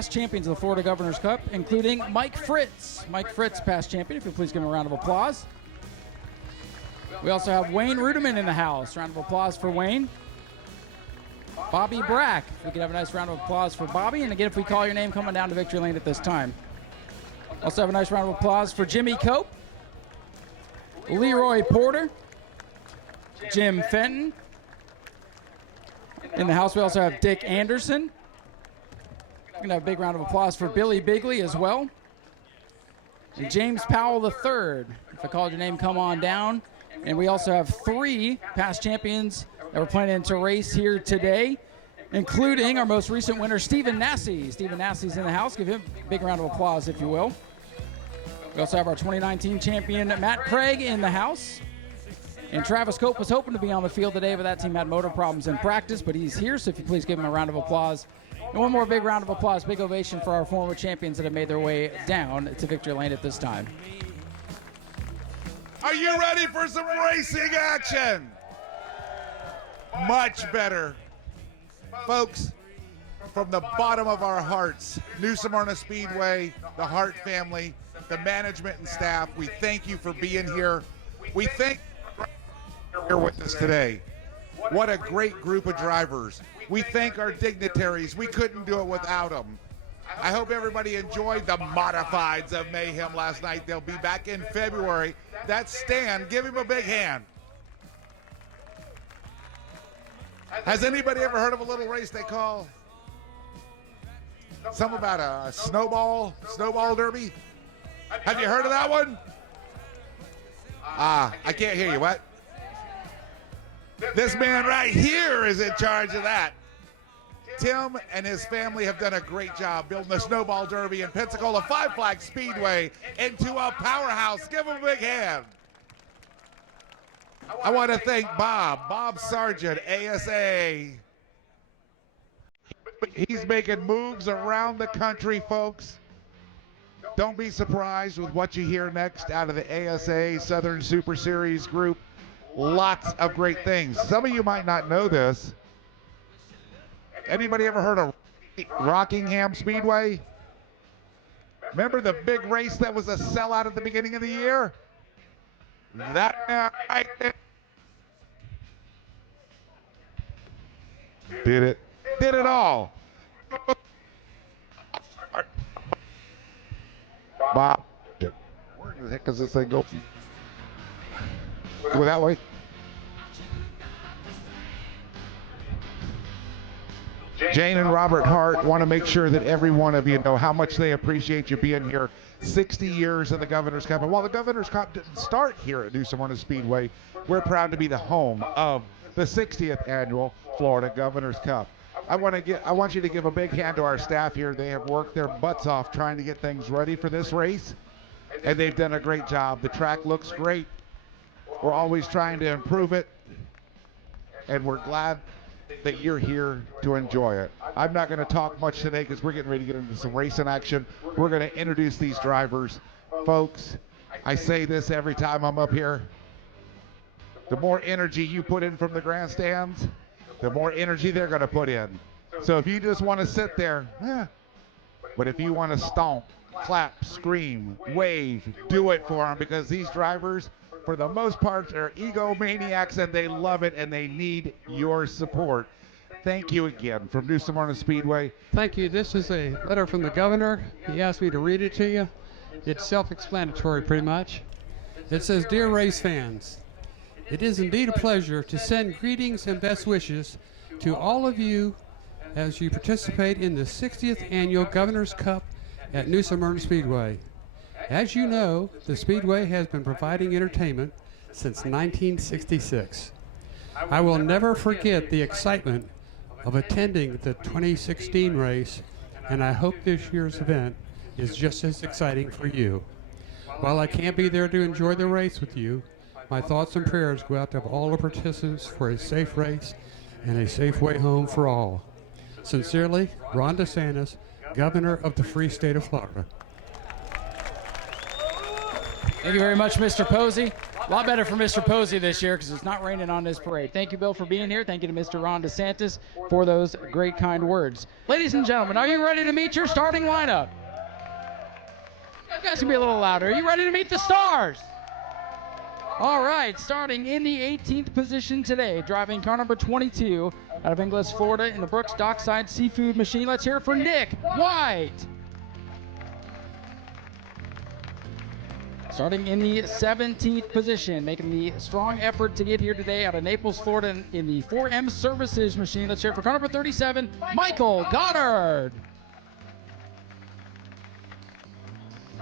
past champions of the Florida Governor's Cup, including Mike Fritz. Mike Fritz, past champion, if you'll please give him a round of applause. We also have Wayne Ruderman in the house. Round of applause for Wayne. Bobby Brack. If we could have a nice round of applause for Bobby. And again, if we call your name, coming down to victory lane at this time. Also have a nice round of applause for Jimmy Cope, Leroy Porter, Jim Fenton. In the house, we also have Dick Anderson. We're going to have a big round of applause for Billy Bigley as well. And James Powell III. If I called your name, come on down. And we also have 3 past champions that we're planning to race here today, including our most recent winner, Stephen Nassy. Stephen Nassy's in the house. Give him a big round of applause, if you will. We also have our 2019 champion, Matt Craig, in the house. And Travis Cope was hoping to be on the field today, but that team had motor problems in practice, but he's here, so if you please give him a round of applause. And one more big round of applause, big ovation for our former champions that have made their way down to victory lane at this time. Are you ready for some racing action? Much better. Folks, from the bottom of our hearts, New Smyrna Speedway, the Hart family, the management and staff, we thank you for being here. We thank you for here with us today. What a great group of drivers. We thank our dignitaries. We couldn't do it without them. I hope everybody enjoyed the modifieds of Mayhem last night. They'll be back in February. That's Stan. Give him a big hand. Has anybody ever heard of a little race they call something about a snowball derby? Have you heard of that one? I can't hear you. What? This man right here is in charge of that. Tim and his family have done a great job building the Snowball Derby in Pensacola Five Flags Speedway into a powerhouse. Give him a big hand. I want to thank Bob Sargent, ASA. He's making moves around the country, folks. Don't be surprised with what you hear next out of the ASA Southern Super Series group. Lots of great things. Some of you might not know this. Anybody ever heard of Rockingham Speedway? Remember the big race that was a sellout at the beginning of the year? That right there did it all. Bob, where the heck does this thing go? Go that way. Jane and Robert Hart want to make sure that every one of you know how much they appreciate you being here. 60 years of the Governor's Cup. And while the Governor's Cup didn't start here at New Smyrna Speedway, we're proud to be the home of the 60th annual Florida Governor's Cup. I want you to give a big hand to our staff here. They have worked their butts off trying to get things ready for this race, and they've done a great job. The track looks great. We're always trying to improve it, and we're glad that you're here to enjoy it. I'm not going to talk much today because we're getting ready to get into some racing action. We're going to introduce these drivers. Folks, I say this every time I'm up here. The more energy you put in from the grandstands, the more energy they're going to put in. So if you just want to sit there, but if you want to stomp, clap, scream, wave, do it for them, because these drivers, for the most part, they're egomaniacs and they love it and they need your support. Thank you again from New Smyrna Speedway. Thank you. This is a letter from the governor. He asked me to read it to you. It's self-explanatory pretty much. It says, "Dear race fans, it is indeed a pleasure to send greetings and best wishes to all of you as you participate in the 60th annual Governor's Cup at New Smyrna Speedway. As you know, the Speedway has been providing entertainment since 1966. I will never forget the excitement of attending the 2016 race, and I hope this year's event is just as exciting for you. While I can't be there to enjoy the race with you, my thoughts and prayers go out to all the participants for a safe race and a safe way home for all. Sincerely, Ron DeSantis, Governor of the Free State of Florida." Thank you very much, Mr. Posey. A lot better for Mr. Posey this year because it's not raining on this parade. Thank you, Bill, for being here. Thank you to Mr. Ron DeSantis for those great, kind words. Ladies and gentlemen, are you ready to meet your starting lineup? You guys can be a little louder. Are you ready to meet the stars? All right, starting in the 18th position today, driving car number 22 out of Inglis, Florida, in the Brooks Dockside Seafood Machine. Let's hear it for Nick White. Starting in the 17th position, making the strong effort to get here today out of Naples, Florida, in the 4M Services Machine. Let's hear it for car number 37, Michael Goddard.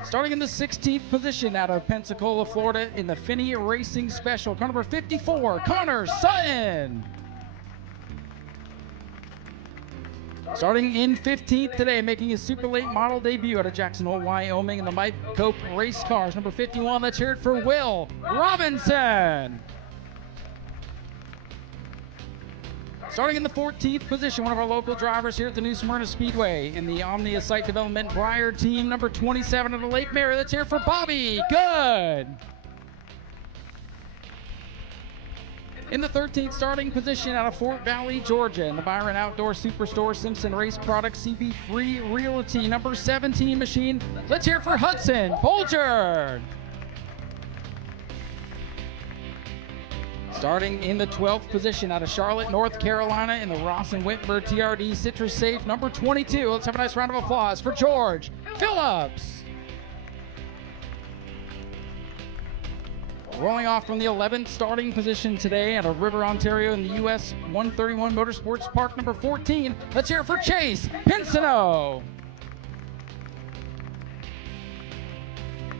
Starting in the 16th position out of Pensacola, Florida, in the Finney Racing Special, car number 54, Connor Sutton. Starting in 15th today, making his super late model debut out of Jacksonville, Wyoming, in the Mike Cope Race Cars, number 51. Let's hear it for Will Robinson. Starting in the 14th position, one of our local drivers here at the new Smyrna Speedway in the Omnia Site Development Breyer team, number 27 of the Lake Mary. Let's hear it for Bobby Good. In the 13th starting position out of Fort Valley, Georgia, in the Byron Outdoor Superstore Simpson Race Products CB3 Realty, number 17 machine. Let's hear it for Hudson Bolger. Starting in the 12th position out of Charlotte, North Carolina, in the Ross and Whitmer TRD Citrus Safe, number 22. Let's have a nice round of applause for George Phillips. Rolling off from the 11th starting position today out of River, Ontario, in the US 131 Motorsports Park, number 14. Let's hear it for Chase Pinsino.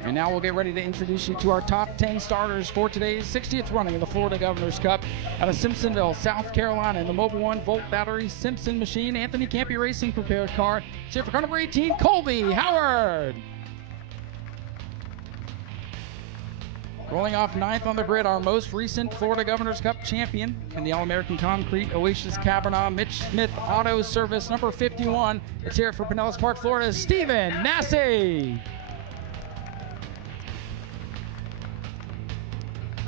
And now we'll get ready to introduce you to our top 10 starters for today's 60th running of the Florida Governor's Cup out of Simpsonville, South Carolina, in the Mobile 1 Volt Battery Simpson Machine, Anthony Campy Racing prepared car. Let's hear it for car number 18, Colby Howard. Rolling off 9th on the grid, our most recent Florida Governor's Cup champion in the All-American Concrete Oasis Cabernet Mitch Smith Auto Service, number 51. Let's hear it for Pinellas Park, Florida, Stephen Nassy.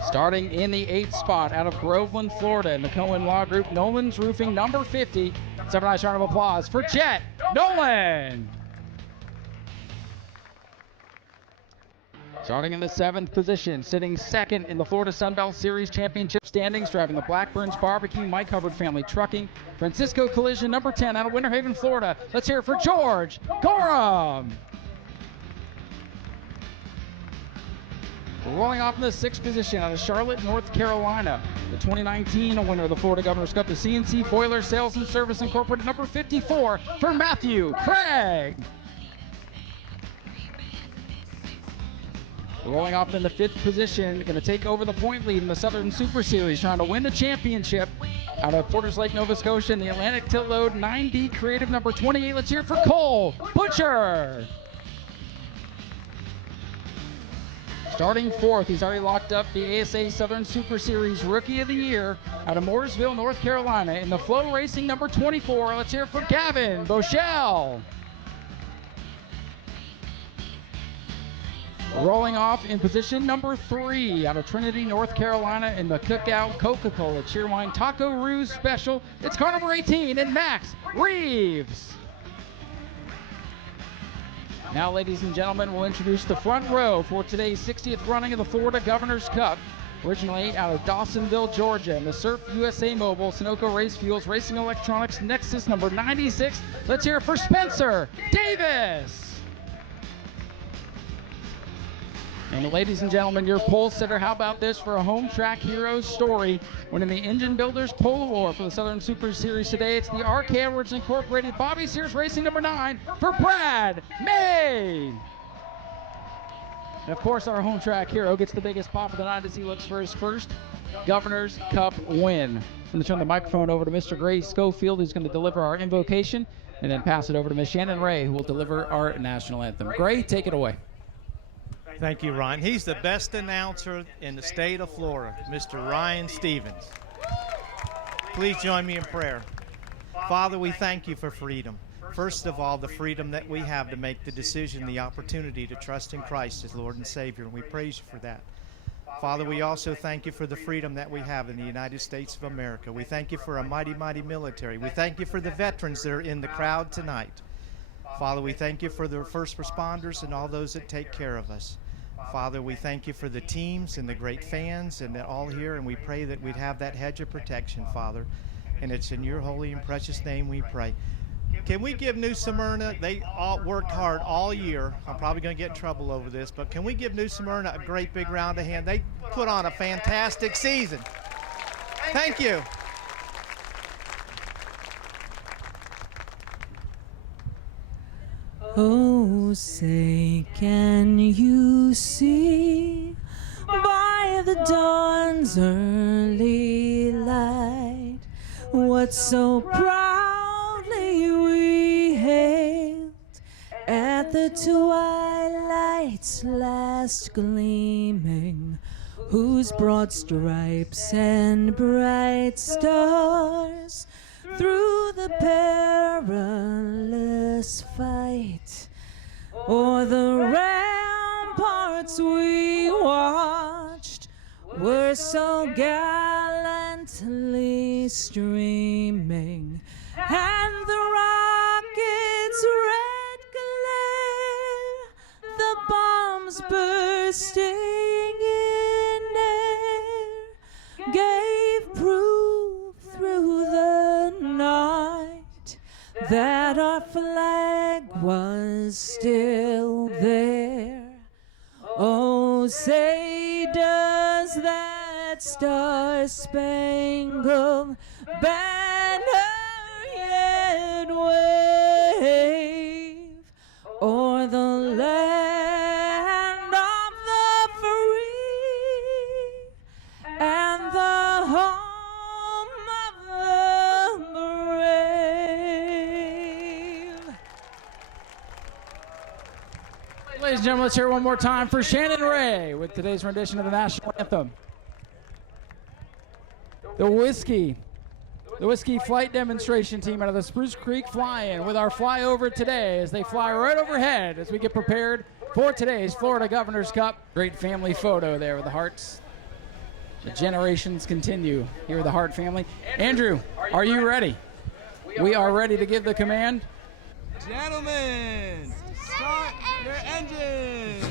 Starting in the 8th spot out of Groveland, Florida, in the Cohen Law Group, Nolan's Roofing, number 50. Let's have a nice round of applause for Jet Nolan. Starting in the 7th position, sitting second in the Florida Sunbelt Series Championship standings, driving the Blackburns Barbecue, Mike Hubbard Family Trucking, Francisco Collision, number 10, out of Winter Haven, Florida. Let's hear it for George Gorham. Rolling off in the 6th position out of Charlotte, North Carolina, the 2019 winner of the Florida Governor's Cup, the CNC Boiler Sales and Service Incorporated, number 54, for Matthew Craig. Rolling off in the 5th position, going to take over the point lead in the Southern Super Series, trying to win the championship out of Porters Lake, Nova Scotia, in the Atlantic Tilt Load 9D Creative, number 28. Let's hear it for Cole Butcher. Starting 4th, he's already locked up the ASA Southern Super Series Rookie of the Year out of Mooresville, North Carolina, in the Flow Racing, number 24. Let's hear it for Gavin Boschel. Rolling off in position number 3 out of Trinity, North Carolina, in the Cookout Coca-Cola Cheerwine Taco Ruse Special. It's car number 18 and Max Reeves. Now, ladies and gentlemen, we'll introduce the front row for today's 60th running of the Florida Governor's Cup. Originally out of Dawsonville, Georgia, in the Surf USA Mobile, Sunoco Race Fuels, Racing Electronics, Nexus number 96. Let's hear it for Spencer Davis. And ladies and gentlemen, your pole sitter, how about this for a home track hero's story? Winning the Engine Builders Pole Award for the Southern Super Series today, it's the RK Edwards Incorporated Bobby Sears Racing number 9 for Brad May. And of course, our home track hero gets the biggest pop of the night as he looks for his first Governor's Cup win. I'm going to turn the microphone over to Mr. Gray Schofield, who's going to deliver our invocation, and then pass it over to Ms. Shannon Ray, who will deliver our national anthem. Gray, take it away. Thank you, Ryan. He's the best announcer in the state of Florida, Mr. Ryan Stevens. Please join me in prayer. Father, we thank you for freedom. First of all, the freedom that we have to make the decision, the opportunity to trust in Christ as Lord and Savior, and we praise you for that. Father, we also thank you for the freedom that we have in the United States of America. We thank you for a mighty, mighty military. We thank you for the veterans that are in the crowd tonight. Father, we thank you for the first responders and all those that take care of us. Father, we thank you for the teams and the great fans and all here, and we pray that we'd have that hedge of protection, Father. And it's in your holy and precious name we pray. Can we give New Smyrna, they all worked hard all year. I'm probably going to get in trouble over this, but can we give New Smyrna a great big round of hand? They put on a fantastic season. Thank you. Oh, say, can you see by the dawn's early light what so proudly we hailed at the twilight's last gleaming, whose broad stripes and bright stars through the perilous fight o'er the ramparts we watched were so gallantly streaming, and the rockets' red glare, the bombs bursting in air, gave proof through the night that our flag was still there. Oh, say, does that star-spangled banner yet wave o'er the land of the free and the home of the brave? Ladies and gentlemen, let's hear it one more time for Shannon Ray with today's rendition of the national anthem. The Whiskey flight demonstration team out of the Spruce Creek Fly-In with our flyover today as they fly right overhead as we get prepared for today's Florida Governor's Cup. Great family photo there with the hearts. The generations continue here with the Hart family. Andrew, are you ready? We are ready to give the command. Gentlemen, start your engines.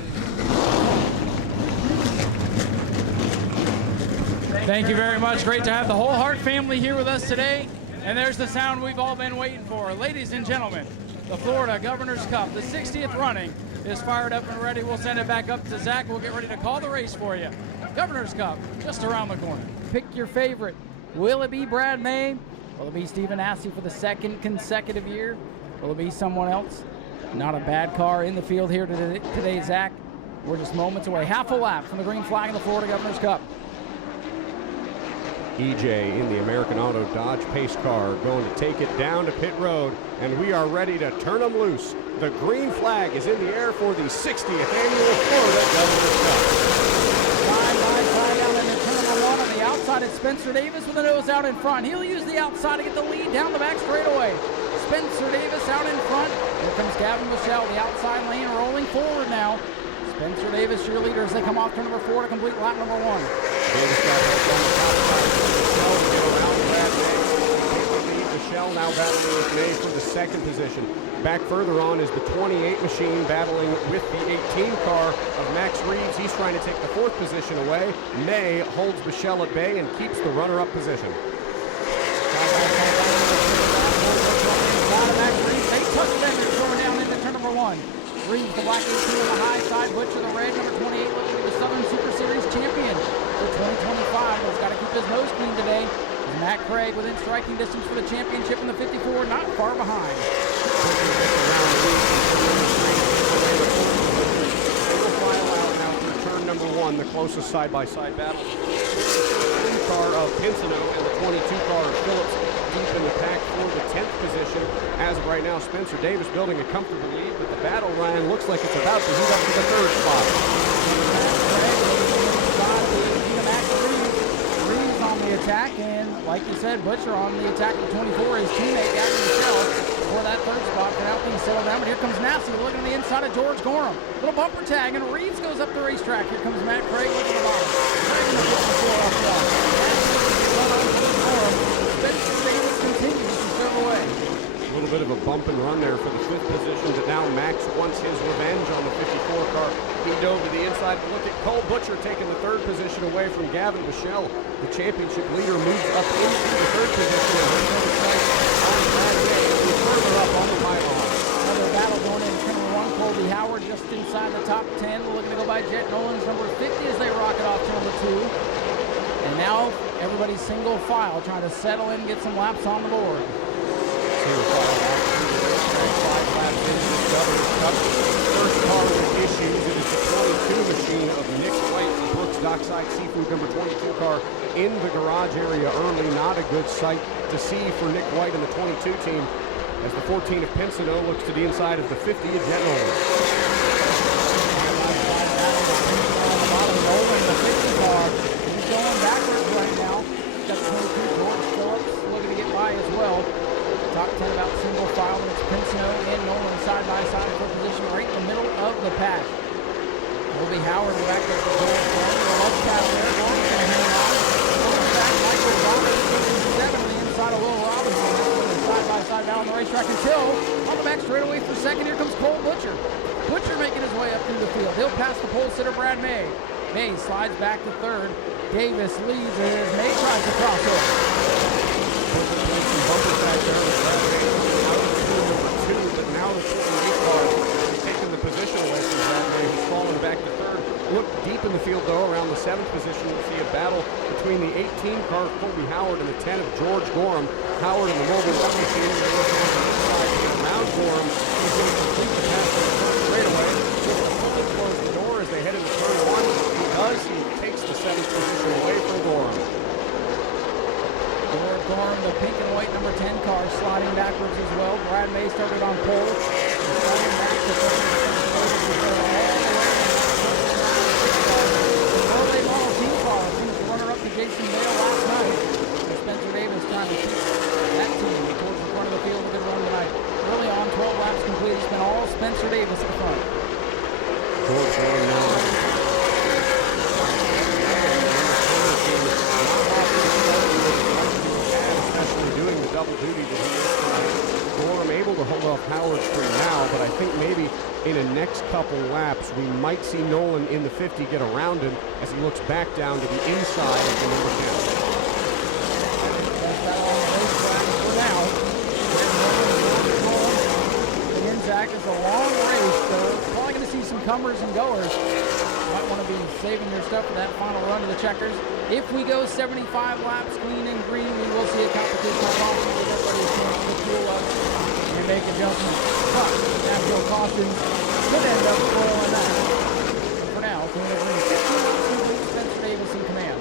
Thank you very much. Great to have the whole Hart family here with us today. And there's the sound we've all been waiting for. Ladies and gentlemen, the Florida Governor's Cup, the 60th running, is fired up and ready. We'll send it back up to Zach. We'll get ready to call the race for you. Governor's Cup, just around the corner. Pick your favorite. Will it be Brad May? Will it be Stephen Assey for the second consecutive year? Will it be someone else? Not a bad car in the field here today, Zach. We're just moments away. Half a lap from the green flag in the Florida Governor's Cup. EJ in the American Auto Dodge pace car going to take it down to pit road, and we are ready to turn them loose. The green flag is in the air for the 60th annual Florida Governor's Cup. Side by side down into turn number one. On the outside, it's Spencer Davis with the nose out in front. He'll use the outside to get the lead down the back straightaway. Spencer Davis out in front. Here comes Gavin Michelle, the outside lane rolling forward now. Spencer Davis, your leader, as they come off turn number 4 to complete lap number 1. Davis got help on the top side. Michelle to get around Brad May. Take the lead. Michelle now battling with May for the second position. Back further on is the 28 machine battling with the 18 car of Max Reeves. He's trying to take the 4th position away. May holds Michelle at bay and keeps the runner-up position. Max Reeves, they touch them. They're going down into turn number 1. Reeves, the black 18 on the high side. Butcher, the red, number 28, looking to be the Southern Super Series champion for 2025. He's got to keep his nose clean today. Matt Craig within striking distance for the championship in the 54, not far behind. Single file out now for turn number 1, the closest side-by-side battle. The car of Pinsino and the 22 car of Phillips deep in the pack for the 10th position. As of right now, Spencer Davis building a comfortable lead, but the battle, Ryan, looks like it's about to heat up to the 3rd spot. Reeves on the attack, and like you said, Butcher on the attack of the 24. His teammate Gavin Michelle for that 3rd spot. For now things settle down, but here comes Nau Sea looking on the inside of George Gorham. Little bumper tag, and Reeves goes up the racetrack. Here comes Matt Craig looking at the bottom. bump and run there for the 5th position, but now Max wants his revenge on the 54 car. He dove to the inside. Look at Cole Butcher taking the 3rd position away from Gavin Michelle. The championship leader moves up into the 3rd position and brings over sight on Saturday. He's further up on the pylon. Another battle going in turn 1. Colby Howard just inside the top 10. Looking to go by Jet Nolan's number 50 as they rocket off to number 2. And now everybody's single file trying to settle in and get some laps on the board. Single file out to the racetrack, 5 laps into this Governor's Cup. First car with issues. It is the 22 machine of Nick White, Brooks Dockside Seafood number 22 car in the garage area early. Not a good sight to see for Nick White and the 22 team as the 14 of Pinsino looks to the inside of the 50 of Jet Nolan. Nolan, the 50 car, he's going backwards right now. He's got 22 George Phillips looking to get by as well. Top 10 about single file, and it's Pinsino and Nolan side by side for position right in the middle of the pack. Colby Howard back there for George Phillips. The left cap there, going to hang on. Going back, Michael Roberts looking 7 on the inside of Will Robinson. Side by side down on the racetrack until on the back straightaway for second. Here comes Cole Butcher. Butcher making his way up through the field. He'll pass the pole sitter Brad May. May slides back to 3rd. Davis leads as May tries to cross over. Butcher played some bumpers back there with Brad May out of number 2, but now the 58 car is taking the position away from Brad May, who's fallen back to 3rd. Look deep in the field though, around the 7th position. We'll see a battle between the 18 car of Colby Howard and the 10 of George Gorham. Howard in the mobile one machine is looking on the inside around Gorham. He's going to complete the pass to the first straightaway. Just to fully close the door as they head into turn 1. He does. He takes the 7th position away from Gorham. George Gorham, the pink and white number 10 car, sliding backwards as well. Brad May started on pole. Sliding back to 3rd. Jason Dale last night. Spencer Davis trying to keep that team towards the front of the field. A good run tonight. Early on, 12 laps complete. It's been all Spencer Davis at the front. George Gorham now. Especially doing the double duty that he is tonight. Gorham able to hold off Howard for now, but I think maybe in the next couple laps, we might see Nolan in the 50 get around him as he looks back down to the inside of the number 10. The Inzac is a long race, so probably going to see some comers and goers. Might want to be saving your stuff for that final run of the checkers. If we go 75 laps clean and green, we will see a competition of caution with everybody's chance to fuel up and make adjustments. But natural cautions could end up spoiling that. For now, clean and green. 15 laps complete, Spencer Davis in command.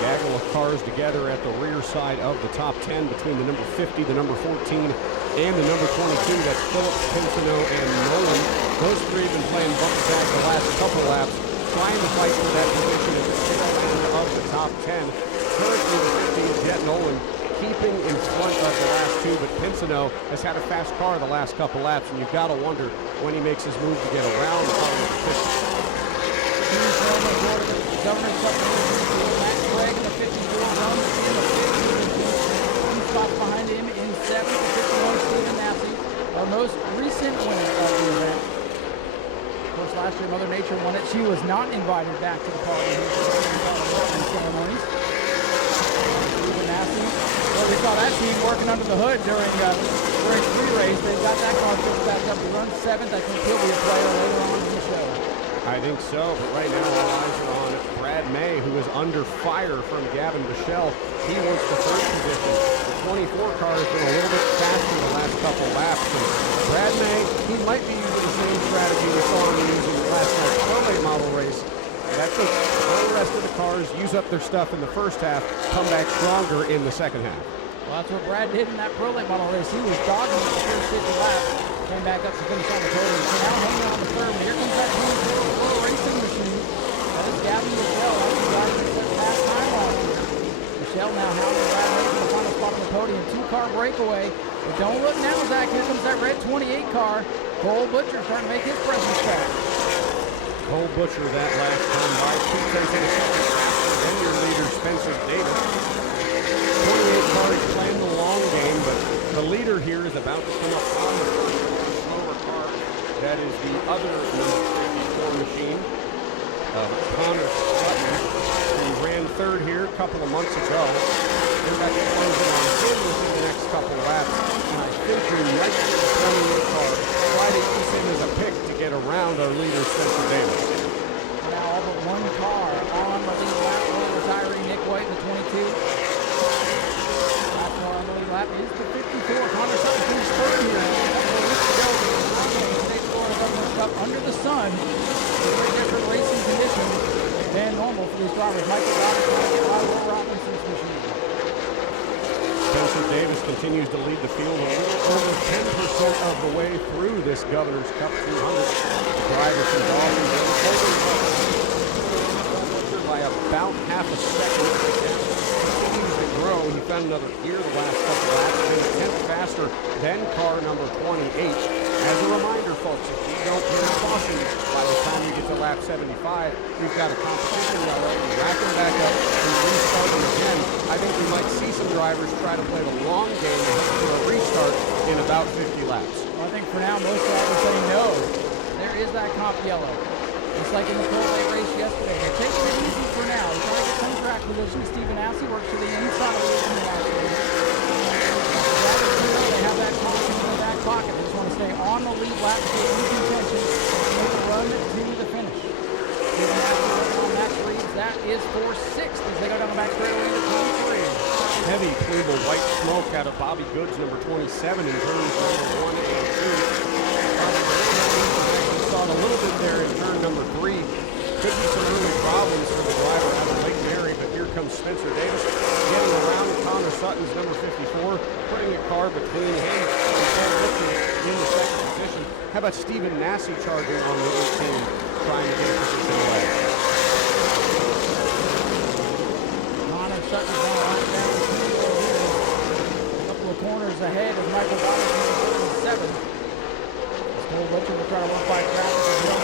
Gaggle of cars together at the rear side of the top 10 between the number 50, the number 14, and the number 22. That's Phillips, Pinsino, and Nolan. Those three have been playing bump back the last couple laps, trying to fight for that position at the tail end of the top 10. Currently, the 50 is Jet Nolan keeping in front of the last 2, but Pinsino has had a fast car the last couple laps, and you've got to wonder when he makes his move to get around the 50. Governor's Cup Matt Craig in the 54 runs in the 50. 2 spots behind him in 7th, the 51 Stephen Massey, our most recent winner of the event. Of course, last year Mother Nature won it. She was not invited back to the party here in Ceremonies. Stephen Massey, well, we saw that team working under the hood during pre-race. They got that car fixed back up. He runs 7th. I think he'll be a player later on in the show. I think so, but right now all eyes are on Brad May, who is under fire from Gavin Michelle. He wants the 3rd position. The 24 car has been a little bit faster the last couple laps. And Brad May, he might be using the same strategy we saw him using last night's Pro-Late model race. That's it. All the rest of the cars use up their stuff in the first half, come back stronger in the second half. Well, that's what Brad did in that Pro-Late model race. He was dogging the first 50 laps, came back up to finish on the podium. So now hanging on the 3rd. Here comes that team racing machine. That is Gavin Michelle. That's the guy who set last time last year. Michelle now hounding Brad May for the final spot on the podium. 2-car breakaway. But don't look now, Zach. Here comes that red 28 car. Cole Butcher starting to make his presence felt. Cole Butcher that last time by 2 tenths of a second faster than your leader Spencer Davis. 28 cars playing the long game, but the leader here is about to come up on the slower car. That is the other number 54 machine of Connor Sutton. He ran third here a couple of months ago. They're back to closing on him within the next couple of laps. And I think we might see the 28 car try to use him as a pick to get around our leader, Spencer Davis. Now all but one car on the lead lap for retiree Nick White in the 22. Last car on the lead lap is the 54. Connor Sutton finished third here. State Florida Governors Cup under the sun. Very different racing conditions than normal for these drivers. Michael Goddard trying to get out of Will Robinson's machine. Spencer Davis continues to lead the field a little over 10% of the way through this Governor's Cup 200. The driver from Dawsonville holding by about half a second. Continues to grow. He found another gear the last couple laps. Been a tenth faster than car number 28. As a reminder, folks, if we don't hit a caution by the time we get to lap 75, we've got a competition yellow, racking back up, and restarting again. I think we might see some drivers try to play the long game and hope for a restart in about 50 laps. Well, I think for now, most drivers say no. There is that comp yellow. Just like in the Pro Late race yesterday. They're taking it easy for now. They're trying to get some track position. Stephen Assey works to the inside of the actually. They have that caution in the back pocket. They just want to stay on the lead lap to get easy tension and make a run to the finish. Stephen Assey working on Max Reeves. That is for sixth as they go down the back straightaway into 23. Heavy plume of white smoke out of Bobby Goods, number 27, in turns number 1 and 2. Saw it a little bit there in turn number 3. Could be some early problems for the driver out of Lake Mary, but here comes Spencer Davis getting around Connor Sutton's number 54, putting a car between him and Paul Whitney in the second position. How about Stephen Nassy charging on the 18, trying to get a position away? Connor Sutton's on a line down the field here. A couple of corners ahead of Michael Goddard in 37. Cole Butcher will try to work by traffic as well.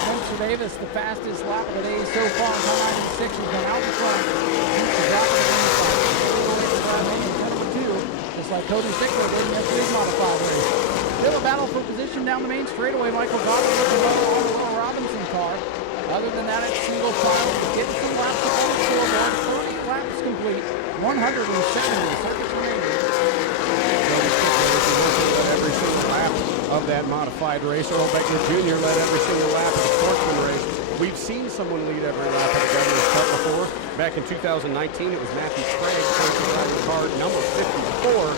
Spencer Davis, the fastest lap of the day so far in car 96, has been out in front. He's the drop of the inside. Just like Cody Sickler did in yesterday's modified race. Still a battle for position down the main straightaway. Michael Goddard looking low on the Will Robinson car. Other than that, it's single file. Getting some laps up on the scoreboard. 30 laps complete. 170 circuits remaining. Every single lap of that modified race. Earl Beckner Jr. led every single lap of the Sportsman race. We've seen someone lead every lap of the Governor's Cup before. Back in 2019, it was Matthew Craig, driving car number 54.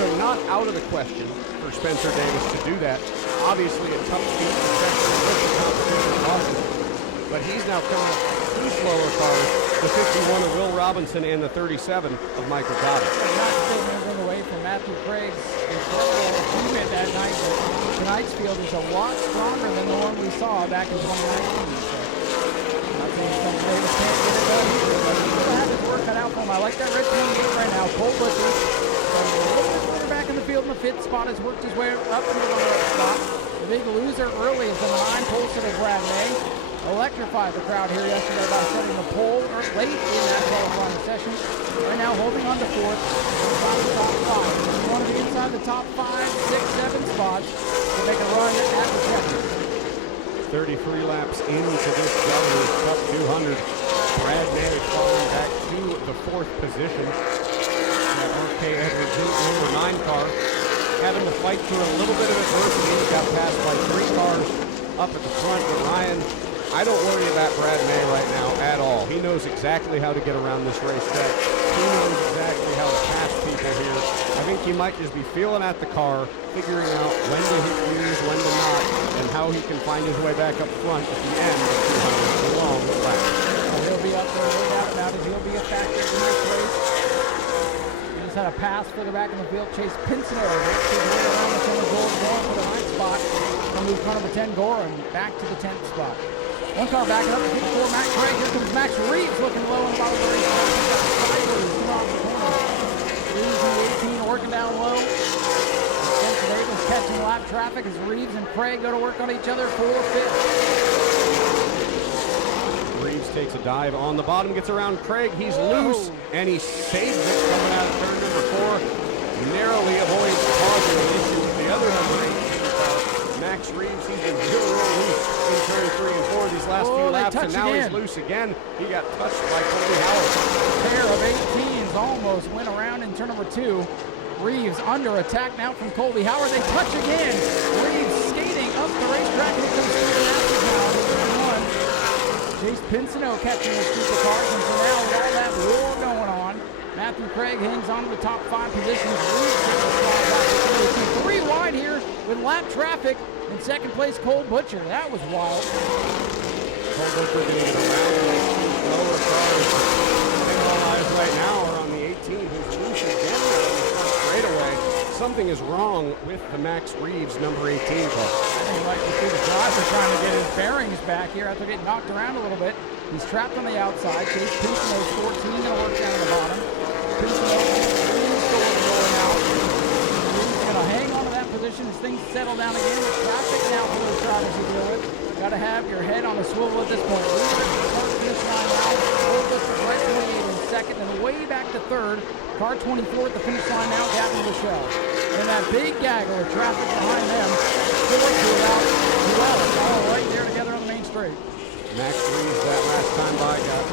So not out of the question for Spencer Davis to do that. Obviously a tough feat, especially competition caution. But he's now coming up two slower cars, the 51 of Will Robinson and the 37 of Michael Goddard. Not to take anything away from Matthew Craig's incredible achievement that night, but tonight's field is a lot stronger than the one we saw back in 2019. So, not saying Spencer Davis can't get it done either, but he's going to have his work cut out for him. I like that red 28 right now. Cole Butcher, a little bit further back in the field in the fifth spot, has worked his way up to the runner-up spot. The big loser early is in the 9-pole sitter, Brad May. Electrified the crowd here yesterday by setting the pole late in that qualifying session. Right now holding on to fourth, inside the top 5. You want to be inside the top 5, 6, 7 spots to make a run at the checkers. 33 laps into this Governor's Cup 200. Brad May falling back to the 4th position. That RK Edwards number 9 car having to fight through a little bit of adversity. He got passed by 3 cars up at the front, but Ryan, I don't worry about Brad May right now at all. He knows exactly how to get around this racetrack. He knows exactly how to pass people here. I think he might just be feeling at the car, figuring out when to hit gears, when to not, and how he can find his way back up front at the end of 200 long lap. He'll be up there, no doubt about it. He'll be a factor in this race. He just had a pass further back in the field. Chase Pincinelli works his way around the center goal, going for the 9th spot. Going to move front of the 10 Gorham back to the 10th spot. One car backing up to 54, Max Craig. Here comes Max Reeves looking low on the bottom of the race. Reeves in the 18 working down low. Spencer Davis catching lap traffic as Reeves and Craig go to work on each other for 5th. Reeves takes a dive on the bottom, gets around Craig. He's loose, and he saves it coming out of turn number 4. narrowly avoids causing an issue with the other number 18 car. Max Reeves, he's been real loose in turn 3 and 4 these last few laps, and now he's loose again. He got touched by Colby Howard. A pair of 18s almost went around in turn number 2. Reeves under attack now from Colby Howard. They touch again. Reeves skating up the racetrack, and it comes through the Masters now. Chase Pinsino catching those supercars, and so now with all that war going on, Matthew Craig hangs on to the top 5 positions. Reeves gets the slide back to 3 wide here with lap traffic. In second place, Cole Butcher. That was wild. Cole Butcher getting it around the lower cars. I think all eyes right now are on the 18, who's loose again straightaway. Something is wrong with the Max Reeves number 18 car. I think like the driver trying to get his bearings back here after getting knocked around a little bit. He's trapped on the outside. Chase Pinsino's 14 going to work down to the bottom. Pinsino going out. He's going to hang on to that position as things settle down again with traffic now for those drivers to deal with. Got to have your head on a swivel at this point. Finish line out. Right 28 in second and way back to third. Car 24 at the finish line now, Gavin Rochelle. And that big gaggle of traffic behind them. All right there together on the main straight. Max Reeves that last time by got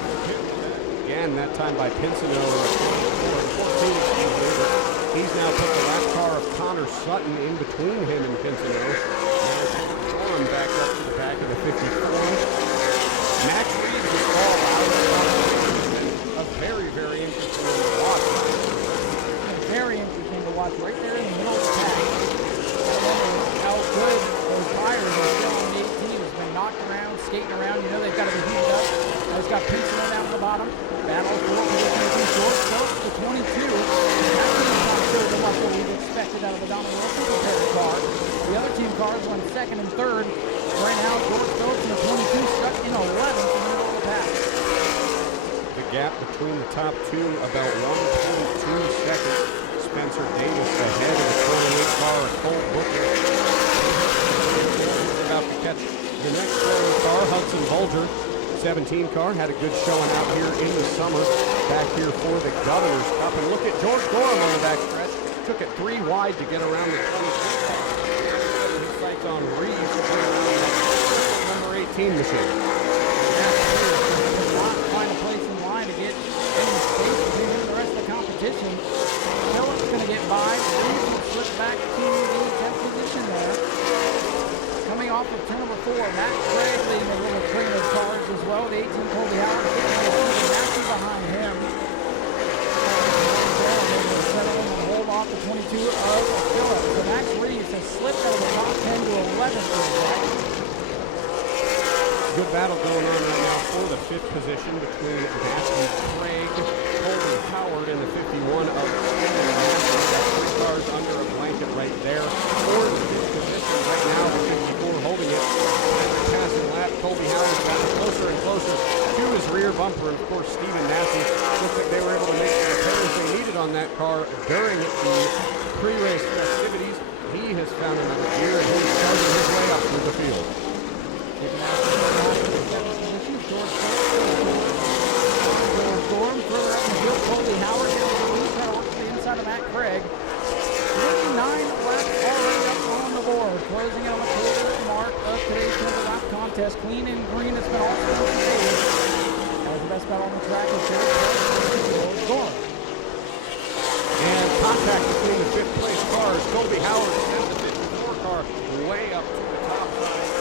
again, that time by Pinsino. 14, he's now put the lap car of Connor Sutton in between him and Pinsino. Now back up to the back of the 54. Max Reeves is all out. A very, very interesting to watch. Very interesting to watch right there in the middle of the pack. How good those tires are still on the 18. Has been knocked around, skating around. You know they've got to be heated up. Now he's got Pinsino down at the bottom. Battle for position short. Phillips to 22. That team's not sure than what we've expected out of the Donald Wilson prepared car. The other team cars went second and third. Right now, George Phillips in the 22 stuck in 11th in the middle of the pack. The gap between the top two about 1.2 seconds. Spencer Davis ahead of the 28 car of Cole Booker. About to catch the next car, Hudson Bulger. 17 car had a good showing out here in the summer. Back here for the Governor's Cup. And look at George Gorham on the backstretch. Took it 3 wide to get around the 22 car. His sights on Reeves to get around that number 18 machine. Find a place in line to get any space between him and the rest of the competition. Phillips going to get by. Reeves will slip back to the 10th position there. Coming off of turn number 4, Matt Craig leading a little train of cars as well. The 18 Colby Howard Matthew behind him. Hold off the 22 of Phillips. So Max Reeves has slipped out of the top 10 to 11th. Good battle going on right now for the 5th position between Matthew Craig, Colby Howard, and the 51 of Smyrna. 3 cars under a blanket right there. For the 5th position right now, the 54 holding it. Every passing lap, Colby Howard got closer and closer to his rear bumper. And of course, Stephen Massey looks like they were able to make the repairs they needed on that car during the pre-race festivities. He has found another gear, and he's starting his way up through the field. Storm further up in the field. Colby Howard trying to work to the inside of Matt Craig. 39 laps already up on the board. Closing in on the quarter mark of today's lap contest. Clean and green. It's been all Spencer Davis. That was the best battle on the track. Storm. And contact between the 5th place cars. Colby Howard and the 54 car way up to the top side.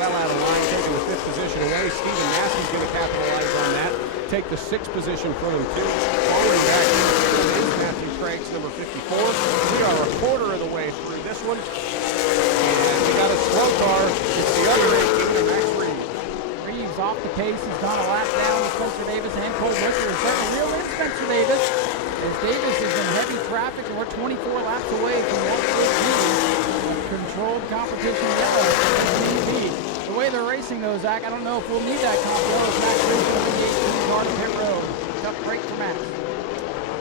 Well out of line, taking the 5th position away. Stephen Massey's going to capitalize on that. Take the 6th position from him, too. Falling back is Matthew Craig's number 54. We are a quarter of the way through this one. And we got a slow car. It's the other 18, Max Reeves. Reeves off the pace. He's gone a lap down to Spencer Davis and Cole Butcher. Is starting to reel in Spencer Davis. As Davis is in heavy traffic, and we're 24 laps away from what controlled competition yellow. The way they're racing though, Zach, I don't know if we'll need that comp yellow. Max Reeves going to be 18 car to pit road. Tough break for Max.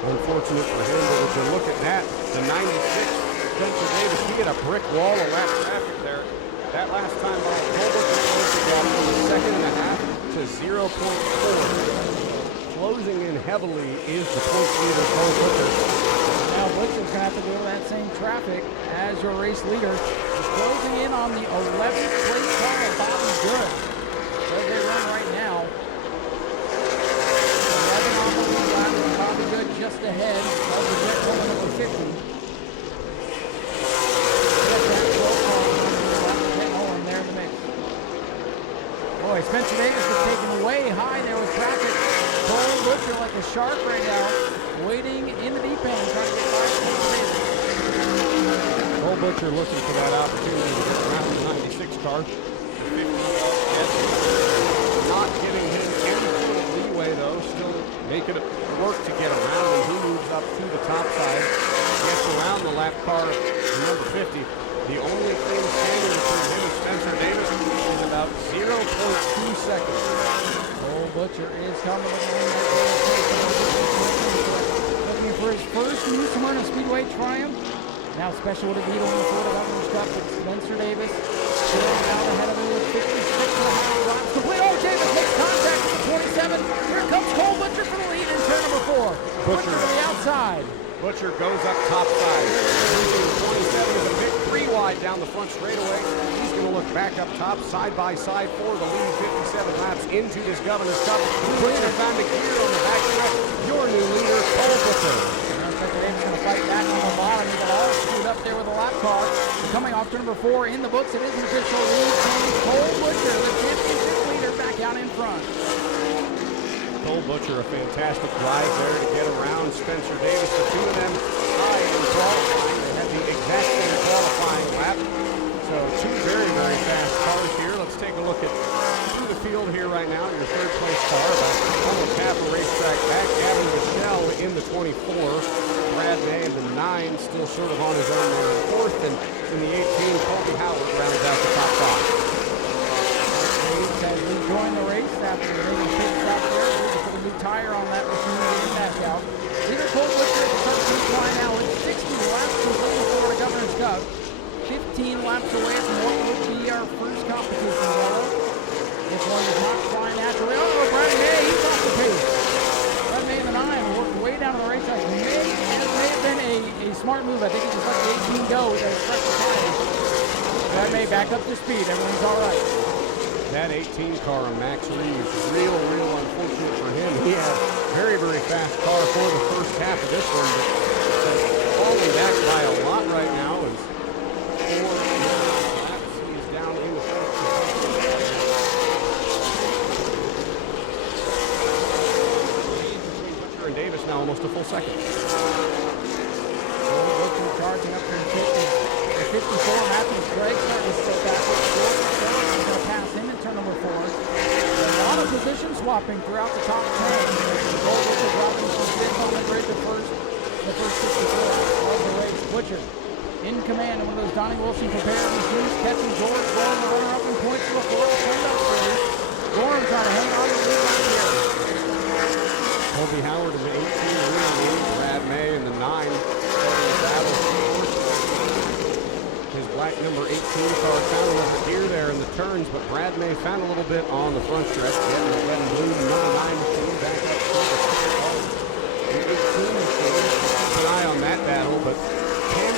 Unfortunate for him, but would you look at that, the 96 Spencer Davis, he had a brick wall of lap traffic there. That last time by Colbert was supposed to drop from a second and a half to 0.4. closing in heavily is the point leader, Cole Butcher. Now Butcher's going to have to deal with that same traffic as your race leader. He's closing in on the 11th place car of Bobby Good. Where they run right now. 11 on the lead lap with Bobby Good just ahead of the jet car number 50. Boy, Spencer Davis is taken way high there with traffic. Cole Butcher like a shark right now, waiting in the deep end, trying to get by Spencer Davis. Cole Butcher looking for that opportunity to get around the 96 car. Not giving him any sort of leeway though, still making it work to get around him. He moves up to the top side, gets around the lap car number 50. The only thing standing between him and Spencer Davis is about 0.2 seconds. Cole Butcher is coming looking for his first new Smyrna Speedway triumph. Now special to beat on the Florida Governor's Cup with Spencer Davis still out ahead of him with 56 and a half laps to win. Oh, Davis makes contact with the 27. Here comes Cole Butcher for the lead in turn number 4. Butcher to the outside. Butcher goes up top side. Losing 27 is a big 3 wide down the front straightaway. He's going to look back up top, side by side for the lead 57 laps into this Governor's Cup. Butcher found a gear on the back stretch. Your new leader, Cole Butcher. Spencer Davis going to fight back on the bottom. He's got all screwed up there with a lap car. Coming off to number 4 in the books. It is an official lead. Cole Butcher, the championship leader, back out in front. Cole Butcher, a fantastic drive there to get around Spencer Davis. The two of them high in qualifying. They had the exact same qualifying lap. So two very, very fast cars here. Let's take a look at through the field here right now. Your third place car, almost half a racetrack back. Gavin Michelle in the 24. Brad May in the 9, still sort of on his own there in the 4th. And in the 18, Colby Howard rounds out the top 5. Has rejoined the race after the pit stop there. Looking for the new tire on that machine getting back out. Leader Cole Butcher at the 13th line now with 60 laps to win the Florida Governor's Cup. 15 laps away from what would be our first competition battle. This one is not flying naturally. Oh, Brad May, he's off the pace. Brad May in the 9 worked way down to the racetrack. May have been a smart move. I think he just let the 18 go with those special tires. Brad May back up to speed. Everything's all right. That 18 car on Max Reeves, real unfortunate for him. He had a very, very fast car for the first half of this one, but falling back by a lot right now is 4 laps. He's down in the fourth position. Butcher and Davis now almost a full second. Butcher charging up there to 54. Matthew Craig starting to stay backwards. He's going to pass him in turn number 4. A lot of position swapping throughout the top 10. Cole Butcher dropping from 5th on the grid to first. The first 54 of the race. Butcher in command of one of those Donnie Wilson prepared machines, catching George Gorham, the runner-up in points for the Florida Sunbelt series. Gorham trying to hang on to the lead right here. Colby Howard in the 18 lead, Brad May in the 9 starting the battle. His black number 18 car found a little gear there in the turns, but Brad May found a little bit on the front stretch. Getting the red and blue number 9 machine back up to the 18 machine. Keep an eye on that battle, but 10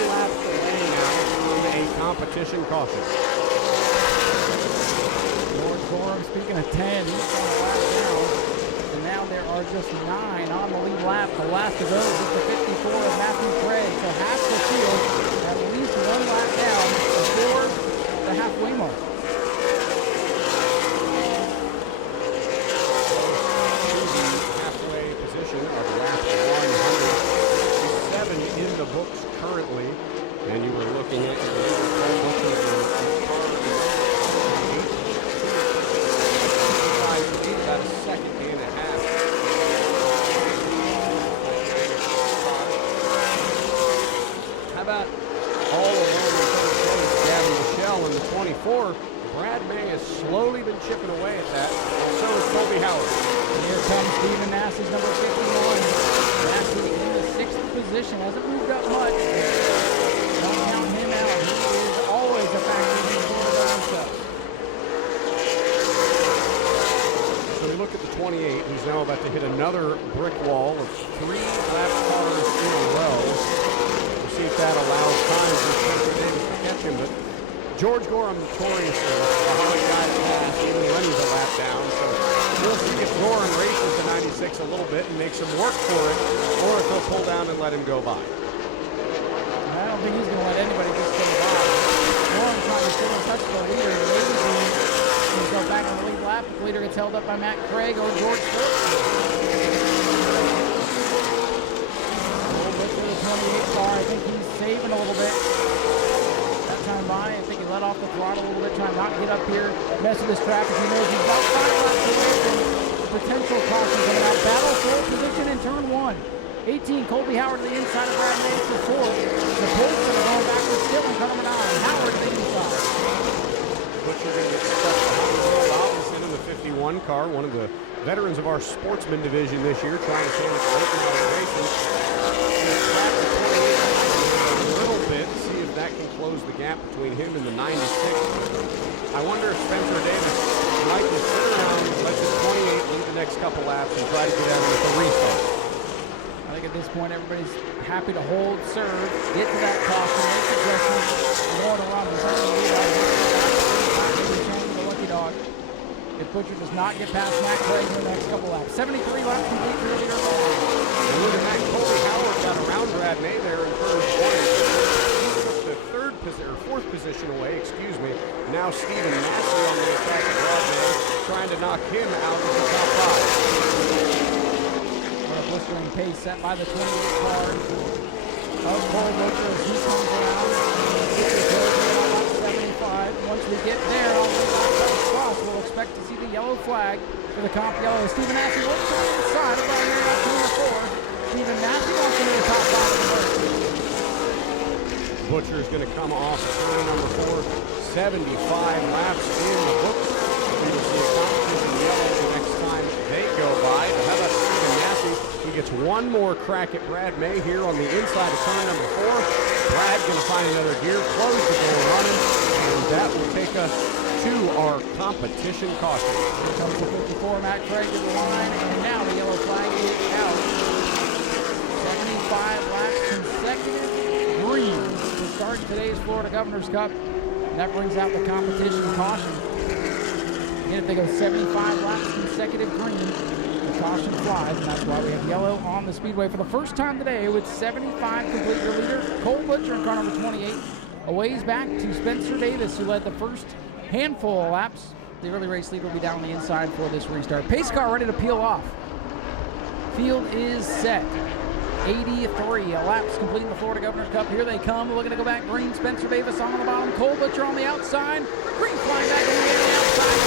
laps away now on a competition caution. George Gorham, speaking of 10, he's on the lap now. And now there are just 9 on the lead lap. The last of those is the 54 of Matthew Craig. So half the field, at least 1 lap down before the halfway mark. Halfway position of lap 107 in the books currently. And you were looking at your about a second and a half. How about all alone in Gavin Michelle in the 24? Brad May has slowly been chipping away at that, and so is Colby Howard. And here comes Stephen Nass's number 51. Nassy in the 6th position. Hasn't moved up much. Don't count him out. He is always a factor in the Florida Cup. So we look at the 28, he's now about to hit another brick wall of 3 lap cars in a row. We'll see if that allows time for Spencer Davis to catch him. But George Gorham, notoriously a hard guy to pass, even when he's a lap down. So we'll see if Gorham races the 96 a little bit and makes him work for it, or if he'll pull down and let him go by. I don't think he's going to let anybody just go by. Gorham trying to still touch the leader. He's go back on the lead lap. The leader gets held up by Matt Craig or George Ford. Look for the 28 car. I think he's saving a little bit. That time by, I think he let off the throttle a little bit, trying not to get up here, mess with this traffic. He knows he's about 5 laps away from the potential caution coming out. Battle for position in turn 1. 18, Colby Howard to the inside of Brad May for 4. The Colson are going backwards still in car number 9. Howard to the inside. Butcher going to get stuck behind Will Robinson in the 51 car, one of the veterans of our sportsman division this year, trying to save a straight out of racing. Going to trap the 28 a little bit, see if that can close the gap between him and the 96. I wonder if Spencer Davis might just sit around and let the 28 lead the next couple laps and try to get out with a restart. I think at this point everybody's happy to hold, serve, get to that caution, make adjustments, and more to run. Return to the lead out of the lucky dog. If Butcher does not get past Matt Craig in the next couple laps. 73 laps complete for the leader. And look at that, Colby Howard got around Brad May there in turn 1. The fourth position away, excuse me. Now Stephen Massey on the attack of Broadway, trying to knock him out of the top 5. What a blistering pace set by the 28 car of Cole Butcher as he comes around. 75. Once we get there on the cross, we'll expect to see the yellow flag for the comp yellow. Stephen Massey works on the inside of Brian Mary up to 4. Stephen Massey wants to be the top 5 of the race. Butcher is going to come off turn number 4, 75 laps in the books. We will see a competition yellow the next time they go by. But how about Stephen Massey? He gets one more crack at Brad May here on the inside of turn number 4. Brad going to find another gear, close the door running, and that will take us to our competition caution. Here comes the 54, Matt Craig to the line, and now the yellow flag is out. 75 laps consecutive green to start today's Florida Governor's Cup. And that brings out the competition caution. And if they go 75 laps consecutive green, the caution flies, and that's why we have yellow on the Speedway for the first time today with 75 complete. Your leader, Cole Butcher in car number 28. A ways back to Spencer Davis, who led the first handful of laps. The early race lead will be down on the inside for this restart. Pace car ready to peel off. Field is set. 83 laps completing the Florida Governor's Cup. Here they come, looking to go back green. Spencer Davis on the bottom, Cole Butcher on the outside. Green flying back on the outside.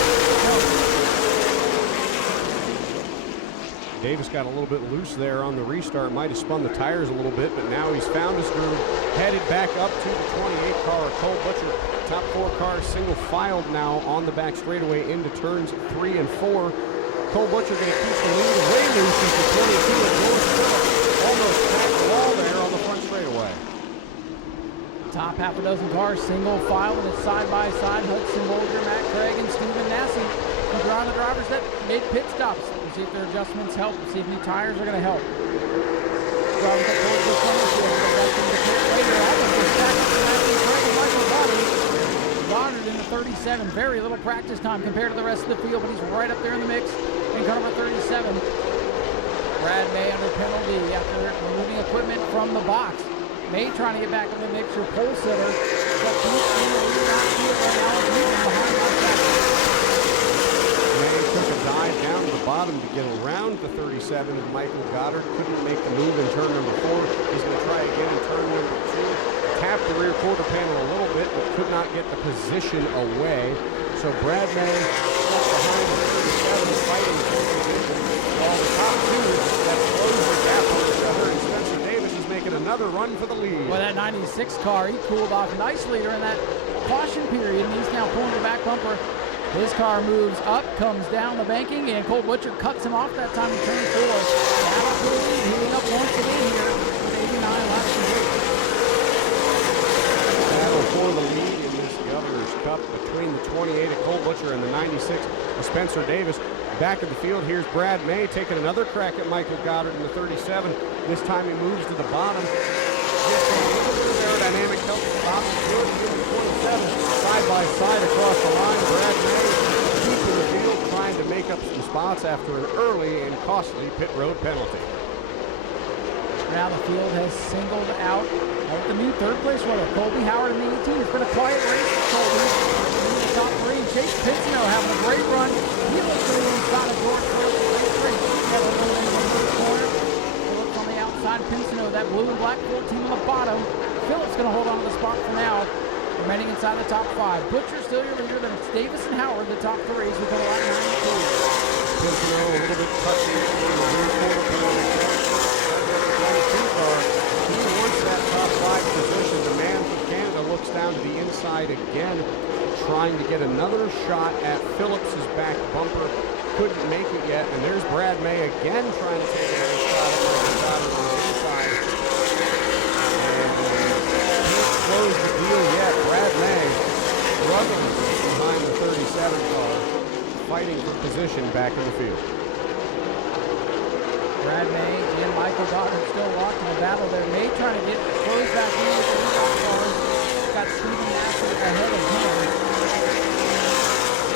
Davis got a little bit loose there on the restart, might have spun the tires a little bit, but now he's found his groove, headed back up to the 28 car. Cole Butcher, top 4 cars, single filed now on the back straightaway into turns 3 and 4. Cole Butcher going to keep the lead way loose into 22, and George Phillips almost tapped the wall there on the front straightaway. Top half a dozen cars, single file, and it's side by side. Hudson Bolger, Matt Craig, and Stephen Massey. These are the drivers that made pit stops. We'll see if their adjustments help. We'll see if new tires are going to help. Drivers that towards the front of the field. The pit later, almost just stacked up to Massey, Craig, and Michael Goddard in the 37. Very little practice time compared to the rest of the field, but he's right up there in the mix. In car number 37. Brad May under penalty after removing equipment from the box. May trying to get back in the mix. Your pole sitter. But he's in the lead out here right now. He's behind my back. May took a dive down to the bottom to get around the 37, and Michael Goddard couldn't make the move in turn number 4. He's going to try again in turn number 2. Tapped the rear quarter panel a little bit, but could not get the position away. So Brad May stuck behind the 37, fighting for position. While the top 2 that closed the gap on each other, and Spencer Davis is making another run for the lead. Well, that 96 car, he cooled off nicely during that caution period, and he's now pulling the back bumper. His car moves up, comes down the banking, and Cole Butcher cuts him off that time in turn 4. Battle for the lead, heating up once again here with 89 laps to go. Battle for the lead in this Governor's Cup between the 28 of Cole Butcher and the 96 of Spencer Davis. Back of the field, here's Brad May taking another crack at Michael Goddard in the 37. This time he moves to the bottom. Just a little bit of aerodynamic help at the bottom. Good in the 27. Side by side across the line. Brad May deep in the field trying to make up some spots after an early and costly pit road penalty. Now the field has singled out with the new third place runner, Colby Howard in the 18. It's been a quiet race for Colby. In the top three, Chase Pinsino having a great run. He looks to the inside of George Phillips. Great race. Got a little in the corner. Phillips on the outside. Pinsino, that blue and black full team on the bottom. Phillips going to hold on to the spot for now. Remaining inside the top five. Butcher still your leader. Then it's Davis and Howard, the top three, as we come along 92. Pinsino a little bit touchy in the rear quarter penalty. He wants that top five position. The man from Canada looks down to the inside again, trying to get another shot at Phillips's back bumper. Couldn't make it yet, and there's Brad May again trying to take another shot at Michael Goddard on the inside. And can't close the deal yet. Brad May struggling behind the 37 car, fighting for position back in the field. Brad May and Michael Goddard still locked in the battle there. May trying to get close back in with the lead cars. Got Stephen Nassy ahead of him.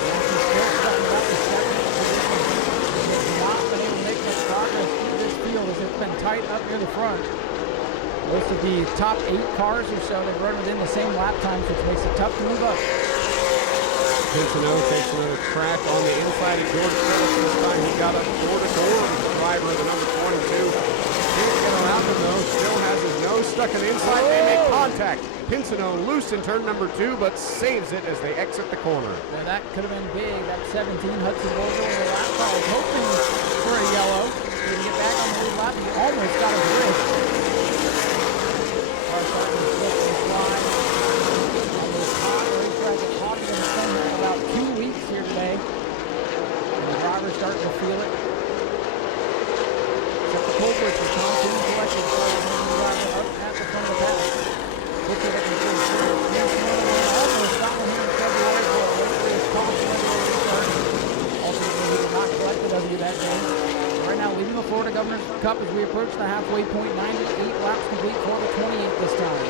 Nassy still stuck up the second position. He has not been able to make much progress through this field as it's been tight up near the front. Most of the top 8 cars or so, they've run within the same lap times, which makes it tough to move up. Pinsino takes another crack on the inside of George Phillips. This time he got up door to door. The driver of the number 22. Can't get around him though. Still has his nose stuck in the inside. They make contact. Pinsino loose in turn number 2, but saves it as they exit the corner. Now that could have been big. That 17 Hudson Bogle in the lap car was hoping for a yellow. He didn't get back on the lead lap. He almost got his wrist. Car starting to slip and slide. Almost hot racetrack at Hawkins in the sun for about 2 weeks here today. And the driver's starting to feel it. Except the Colbert for Tom Toombs collected so the driver up at the front of the pack. Butcher looking for the third. Almost got one here in February for a late race cost restart. Ultimately, he did not collect the W that day. Right now, leading the Florida Governor's Cup as we approach the halfway point. 98 laps complete for the 28 this time.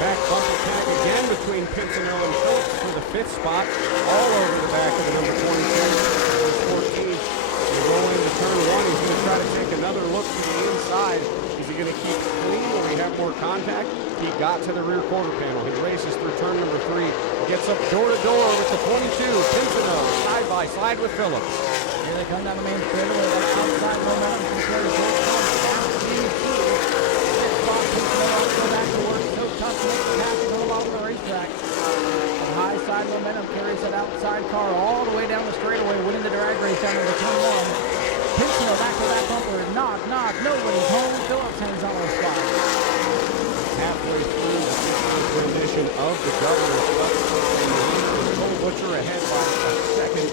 Back bumper pack again between Pinsino and Phillips for the 5th spot. All over the back of the number 22. Number 14. They roll into turn 1. He's going to try to take another look to the inside. Is he going to keep clean when we have more contact? He got to the rear quarter panel. He races through turn number 3. Gets up door to door with the 22. Pinsino side by side with Phillips. Here they come down the main straightaway. That outside low mountain from Terry George comes down to the spot. Pinsino wants to go back to work. So tough to make the pass to go along the racetrack. The high side momentum carries that outside car all the way down the straightaway, winning the drag race down to the turn 1. Pinsino back to that bumper. Knock, knock. Nobody's home. Phillips hangs on the spot. Halfway through the 16th rendition of the Governor's Cup. Cole Butcher ahead by a second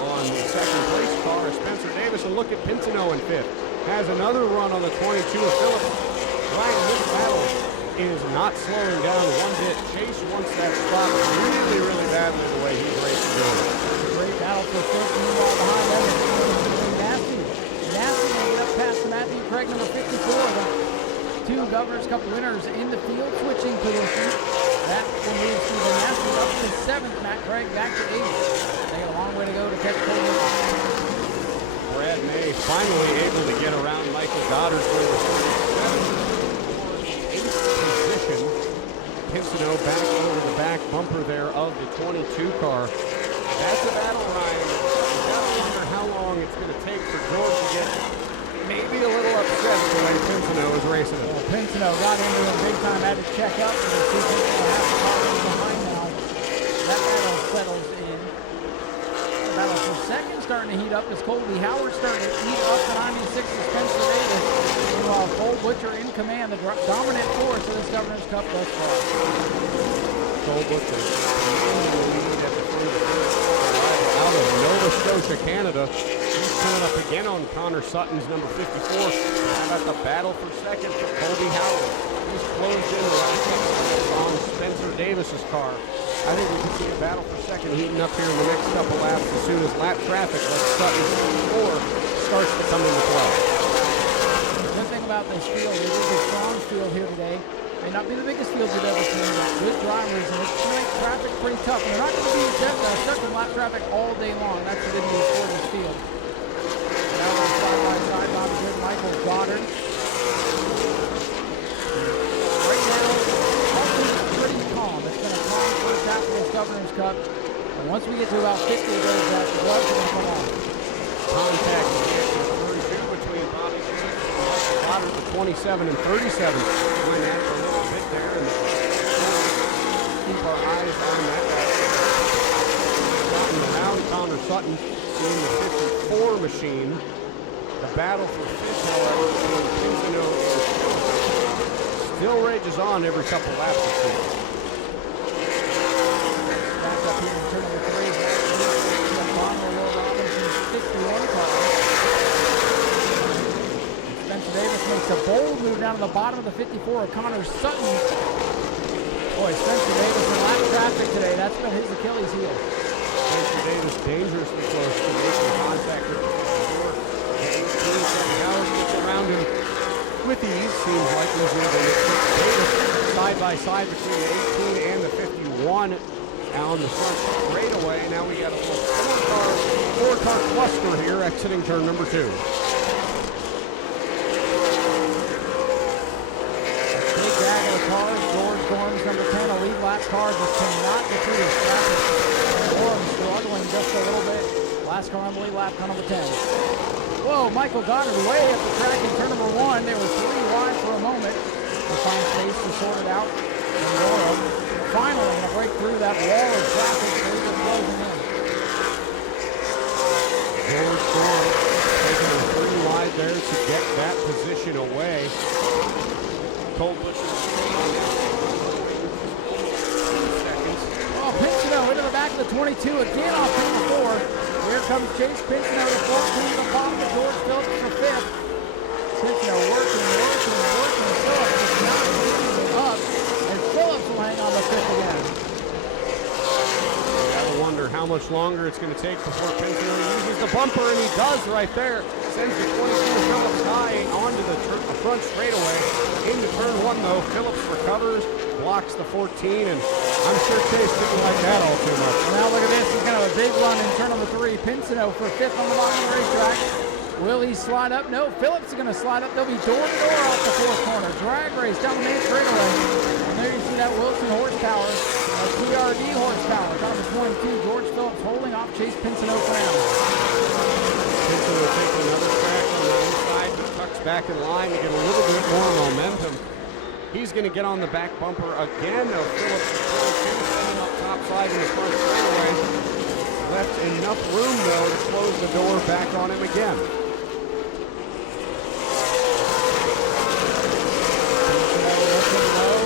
on the second place car is Spencer Davis. And look at Pinsino in 5th. Has another run on the 22 of Phillips. Ryan, this battle is not slowing down one bit. Chase wants that spot really, really badly the way he's racing going. Great battle for first. Meanwhile, behind them is Nasty. Nasty may get up past Matthew Craig, number 54. The 2 Governor's Cup winners in the field switching position. That will move Stephen Nasty up to 7th. Matt Craig back to 8th. They got a long way to go to catch Cole. Brad May finally able to get around Michael Goddard for the 8th position. Pinsino back over the back bumper there of the 22 car. That's a battle, Ryan. You gotta wonder how long it's going to take for George to get maybe a little upset the way Pinsino is racing it. Well, Pinsino got into it big time, had to check up, and you see Pinsino half the car in behind now. That battle settles in. The battle for second starting to heat up as Colby Howard starting to heat up the 96 of Spencer Davis. Meanwhile, Cole Butcher in command, the dominant force of this Governor's Cup thus far. Cole Butcher in the lead at the front of the first out of Nova Scotia, Canada. He's coming up again on Connor Sutton's number 54. How about the battle for second for Colby Howard? He's closed in on Spencer Davis's car. I think we can see a battle for second heating up here in the next couple laps as soon as lap traffic, like Sutton's score, starts to come into play. The good thing about this field, it is a strong field here today. May not be the biggest field you've ever seen, but good drivers, and it's going to make traffic pretty tough. And they're not going to be stuck in lap traffic all day long. That's the good news for this field. Now we're side by side, Bobby Good, Michael Goddard. Right now, all things are pretty calm. It's been a calm first half of this Governor's Cup. And once we get to about 50 of those, that gloves are going to come on. Contact is 32 between Bobby Good and Goddard, the 27 and 37. Went at a little bit there, and keep our eyes on that guy. Sutton around Connor Sutton in the 54 machine. The battle for fifth, however, between Pinzano and Phillips still rages on every couple laps or two. Back up here in turn number 3. The Bonner Will Robinson's 51 car. Spencer Davis makes a bold move down to the bottom of the 54 of Connor Sutton. Boy, Spencer Davis in lap traffic today. That's been his Achilles heel. Spencer Davis dangerously close to making contact with the 54. Howard gets around him with ease. Seems like he's able to put Davis side by side between the 18 and the 51 on the front straightaway. Now we got a little four-car cluster here exiting turn number 2. Big bag of cars. George Gorms, number 10, a lead lap car, just cannot get through this traffic. Gorms struggling just a little bit. Last car on the lead lap, car number 10. Whoa, Michael Goddard way up the track in turn number 1. They were 3 wide for a moment. They find space to sort it out. And Gorham finally going to break through that wall of traffic. They're just closing in. George Gorham taking a 3 wide there to get that position away. Cole Butcher Pinzano into the back of the 22 again off turn number 4. Here comes Chase Pinzano to 14 to the bottom of George Phillips for 5th. Pinzano working. Phillips is not keeping it up, and Phillips will hang on the 5th again. You gotta wonder how much longer it's going to take before Pinzano uses the bumper, and he does right there. Sends the 22 Phillips high onto the front straightaway. Into turn 1 though, Phillips recovers, blocks the 14, and I'm sure Chase didn't like that all too much. Now look at this, he's going to have a big run in turn number 3. Pinzano for 5th on the bottom of the racetrack. Will he slide up? No, Phillips is going to slide up. They'll be door to door off the 4th corner. Drag race down the main straightaway. And there you see that Wilson horsepower, TRD horsepower. Car number 22, George Phillips holding off Chase Pinzano for now. Pinzano taking another track on the inside. He tucks back in line to get a little bit more momentum. He's going to get on the back bumper again. Now Phillips is 22, standing up top side in the front straightaway. Left enough room though to close the door back on him again.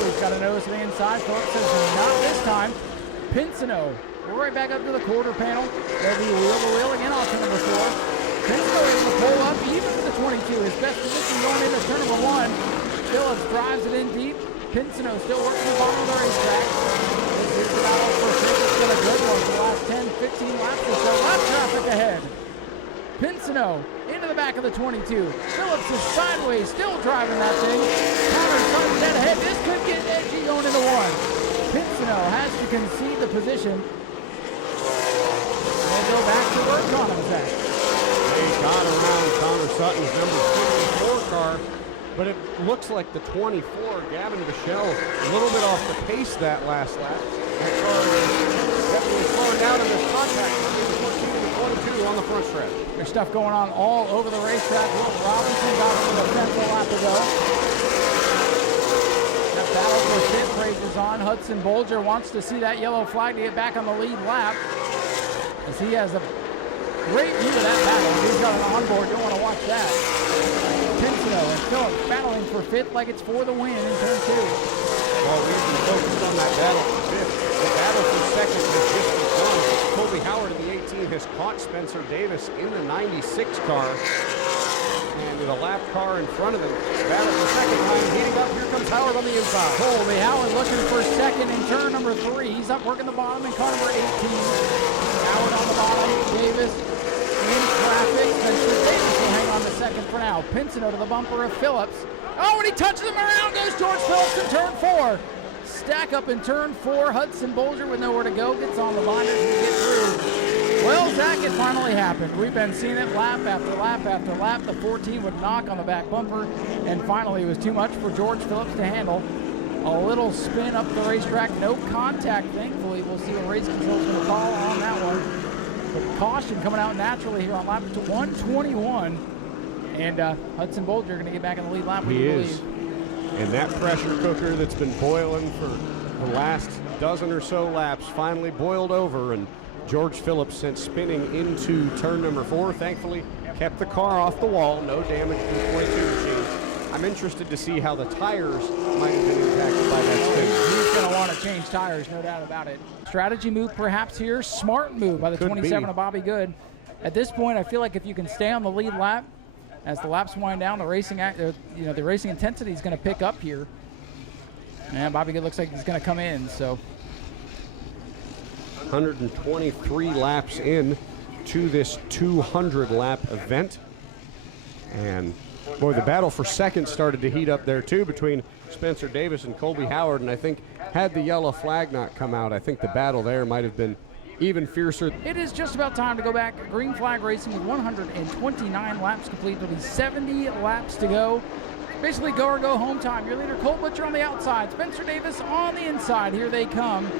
He's got a nose to the inside. Phillips says not this time. Pinzano right back up to the quarter panel. They'll be wheel to wheel again off to number 4. Pinzano able to pull up even to the 22. His best position going into turn number 1. Phillips drives it in deep. Pinzano still working the bottom of the racetrack. This is the battle for 5th. It's been a good one for the last 10, 15 laps or so. Lap traffic ahead. Pinzano into the back of the 22. Phillips is sideways, still driving that thing. Connor Sutton dead ahead. This could get edgy going into 1. Pinzano has to concede the position. And go back to where Connor was at. They got around Connor Sutton's number 54 car, but it looks like the 24, Gavin Bichelle, a little bit off the pace that last lap. That car is definitely slowing down in this contact between the 14 and the 22 on the front stretch. There's stuff going on all over the racetrack. Will Robinson got it with a 10th lap ago. That battle for 5th races on. Hudson Bolger wants to see that yellow flag to get back on the lead lap, as he has a great view of that battle. He's got an onboard. You'll want to watch that. Pinzano and Phillips battling for 5th like it's for the win in turn 2. Well, we've been focused on that battle for 5th. The battle for 2nd has just begun. Colby Howard in the 18 has caught Spencer Davis in the 96 car. And with a lap car in front of them, battle for second line, heating up. Here comes Howard on the inside. Colby Howard looking for second in turn number 3. He's up working the bottom in car number 18. Howard on the bottom, Davis in traffic. Spencer Davis will hang on to second for now. Pinsino to the bumper of Phillips. Oh, and he touches him around. Goes George Phillips in turn 4. Stack up in turn 4. Hudson Bolger with nowhere to go. Gets on the line as we get through. Well, Zach, it finally happened. We've been seeing it lap after lap after lap. The 14 would knock on the back bumper, and finally it was too much for George Phillips to handle. A little spin up the racetrack, no contact, thankfully. We'll see what race control is going to call on that one. But caution coming out naturally here on lap 121. And Hudson Bolger going to get back in the lead lap. He is. And that pressure cooker that's been boiling for the last dozen or so laps finally boiled over, and George Phillips sent spinning into turn number 4. Thankfully, kept the car off the wall. No damage to the 22 machine. I'm interested to see how the tires might have been impacted by that spin. He's going to want to change tires, no doubt about it. Strategy move perhaps here. Smart move by the 27 of Bobby Good. At this point, I feel like if you can stay on the lead lap, as the laps wind down, the racing intensity is going to pick up here. And Bobby Good looks like he's going to come in, so 123 laps in to this 200 lap event. And boy, the battle for second started to heat up there too between Spencer Davis and Colby Howard. And I think had the yellow flag not come out, I think the battle there might have been even fiercer. It is just about time to go back. Green flag racing with 129 laps complete. There'll be 70 laps to go. Basically go or go home time. Your leader Cole Butcher on the outside, Spencer Davis on the inside. Here they come.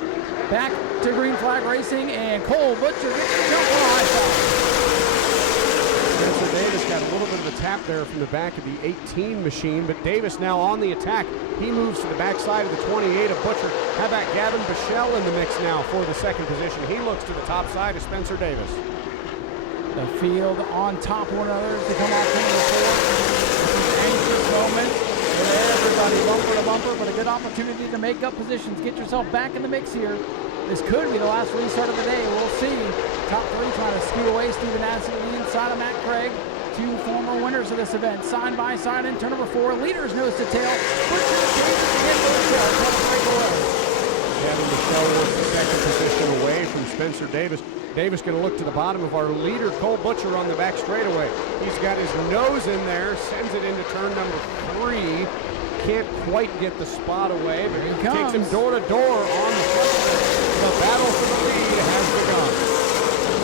Back to green flag racing, and Cole Butcher gets the jump on high side. Spencer Davis got a little bit of a tap there from the back of the 18 machine, but Davis now on the attack. He moves to the backside of the 28 of Butcher. How about Gavin Bichelle in the mix now for the second position? He looks to the top side of Spencer Davis. The field on top of one another to come off number 4. Anxious moment with everybody bumper to bumper, but a good opportunity to make up positions. Get yourself back in the mix here. This could be the last restart of the day. We'll see. Top 3 trying to skew away. Steven Addison to the inside of Matt Craig. 2 former winners of this event. Side by side in turn number 4. Leaders nose to tail. Butcher Davis and Bichelle trying to break away. Gavin Bichelle wants the second position away from Spencer Davis. Davis going to look to the bottom of our leader, Cole Butcher, on the back straightaway. He's got his nose in there, sends it into turn number 3. Can't quite get the spot away, but he takes him door to door on the front. The battle for the lead has begun.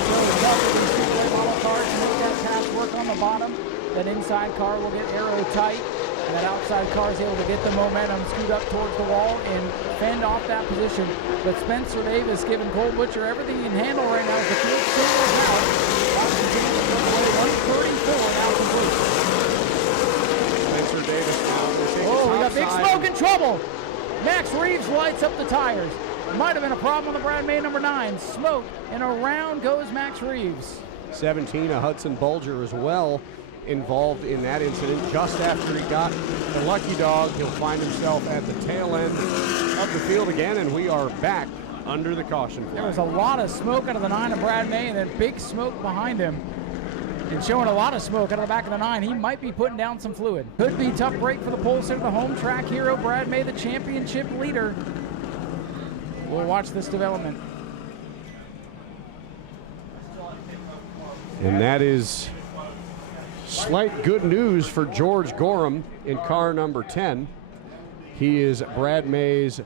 So the top of these Speedway model cars to make that pass work on the bottom. That inside car will get arrow tight, and that outside car is able to get the momentum, scoot up towards the wall, and fend off that position. But Spencer Davis giving Cole Butcher everything he can handle right now as the field singles out. Washington Speedway 134 now complete. Spencer Davis now. Oh, we got big smoke and trouble. Max Reeves lights up the tires. Might have been a problem on the Brad May number 9. Smoke, and around goes Max Reeves. 17, a Hudson Bolger as well involved in that incident. Just after he got the lucky dog, he'll find himself at the tail end of the field again, and we are back under the caution flag. There was a lot of smoke out of the 9 of Brad May, and then big smoke behind him. And showing a lot of smoke out of the back of the 9. He might be putting down some fluid. Could be tough break for the pole sitter, the home track hero, Brad May, the championship leader. We'll watch this development. And that is slight good news for George Gorham in car number 10. He is Brad May's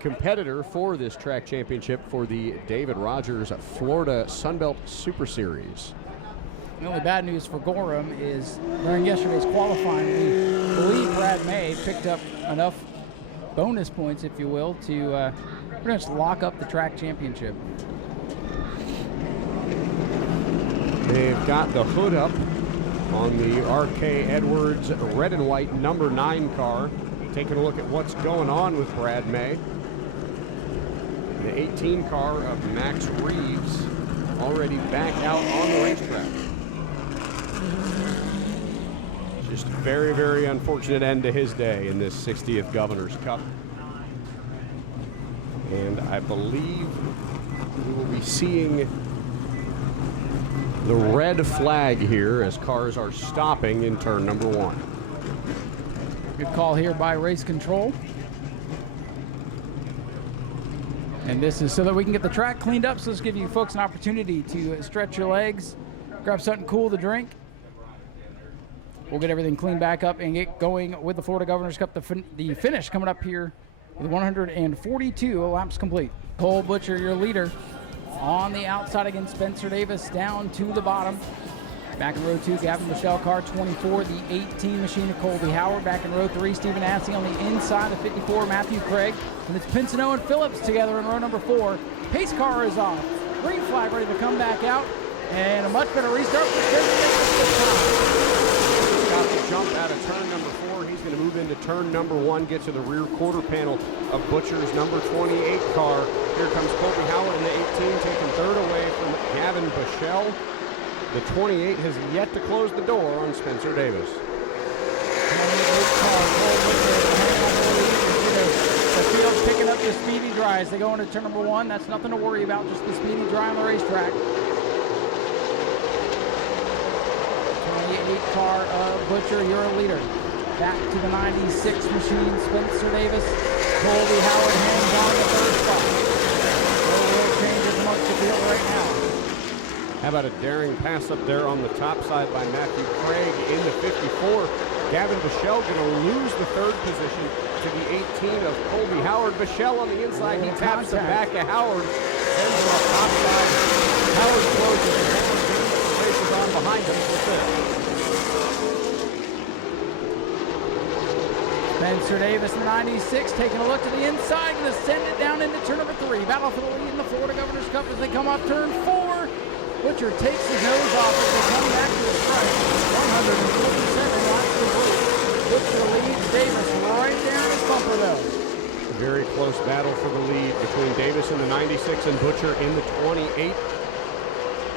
competitor for this track championship for the David Rogers Florida Sunbelt Super Series. The only bad news for Gorham is during yesterday's qualifying, we believe Brad May picked up enough bonus points, if you will, to pretty much lock up the track championship. They've got the hood up on the RK Edwards red and white number 9 car. Taking a look at what's going on with Brad May. The 18 car of Max Reeves already back out on the racetrack. Just very, very unfortunate end to his day in this 60th Governor's Cup. And I believe we will be seeing the red flag here as cars are stopping in turn number 1. Good call here by race control. And this is so that we can get the track cleaned up. So let's give you folks an opportunity to stretch your legs, grab something cool to drink. We'll get everything cleaned back up and get going with the Florida Governor's Cup. The finish coming up here with 142 laps complete. Cole Butcher, your leader, on the outside against Spencer Davis down to the bottom. Back in row 2, Gavin Michelle, car 24, the 18 machine of Colby Howard. Back in row 3, Stephen Assey on the inside of 54, Matthew Craig. And it's Pinsino and Phillips together in row number 4. Pace car is off. Green flag ready to come back out. And a much better restart for Spencer Davis this time. Got the jump out of turn number 4. He's going to move into turn number 1, get to the rear quarter panel of Butcher's number 28 car. Here comes Colby Howard in the 18, taking third away from Gavin Bichelle. The 28 has yet to close the door on Spencer Davis. 28 car, Cole Butcher, the field's picking up the speedy dry as they go into turn number 1. That's nothing to worry about, just the speedy dry on the racetrack. 28 car of Butcher, you're a leader. Back to the 96 machine, Spencer Davis. Colby Howard hangs on the third spot. No real changes amongst the field right now. How about a daring pass up there on the top side by Matthew Craig in the 54. Gavin Bichelle going to lose the third position to the 18 of Colby Howard. Bichelle on the inside, he taps the back of Howard. Sends him up top side. Howard closes the races on behind him for fifth. Spencer Davis in the 96 taking a look to the inside, going to send it down into turn number 3. Battle for the lead in the Florida Governor's Cup as they come off turn 4. Butcher takes his nose off as they come back to the strike. 147 laps complete. Butcher leads Davis right there in his bumper though. A very close battle for the lead between Davis in the 96 and Butcher in the 28.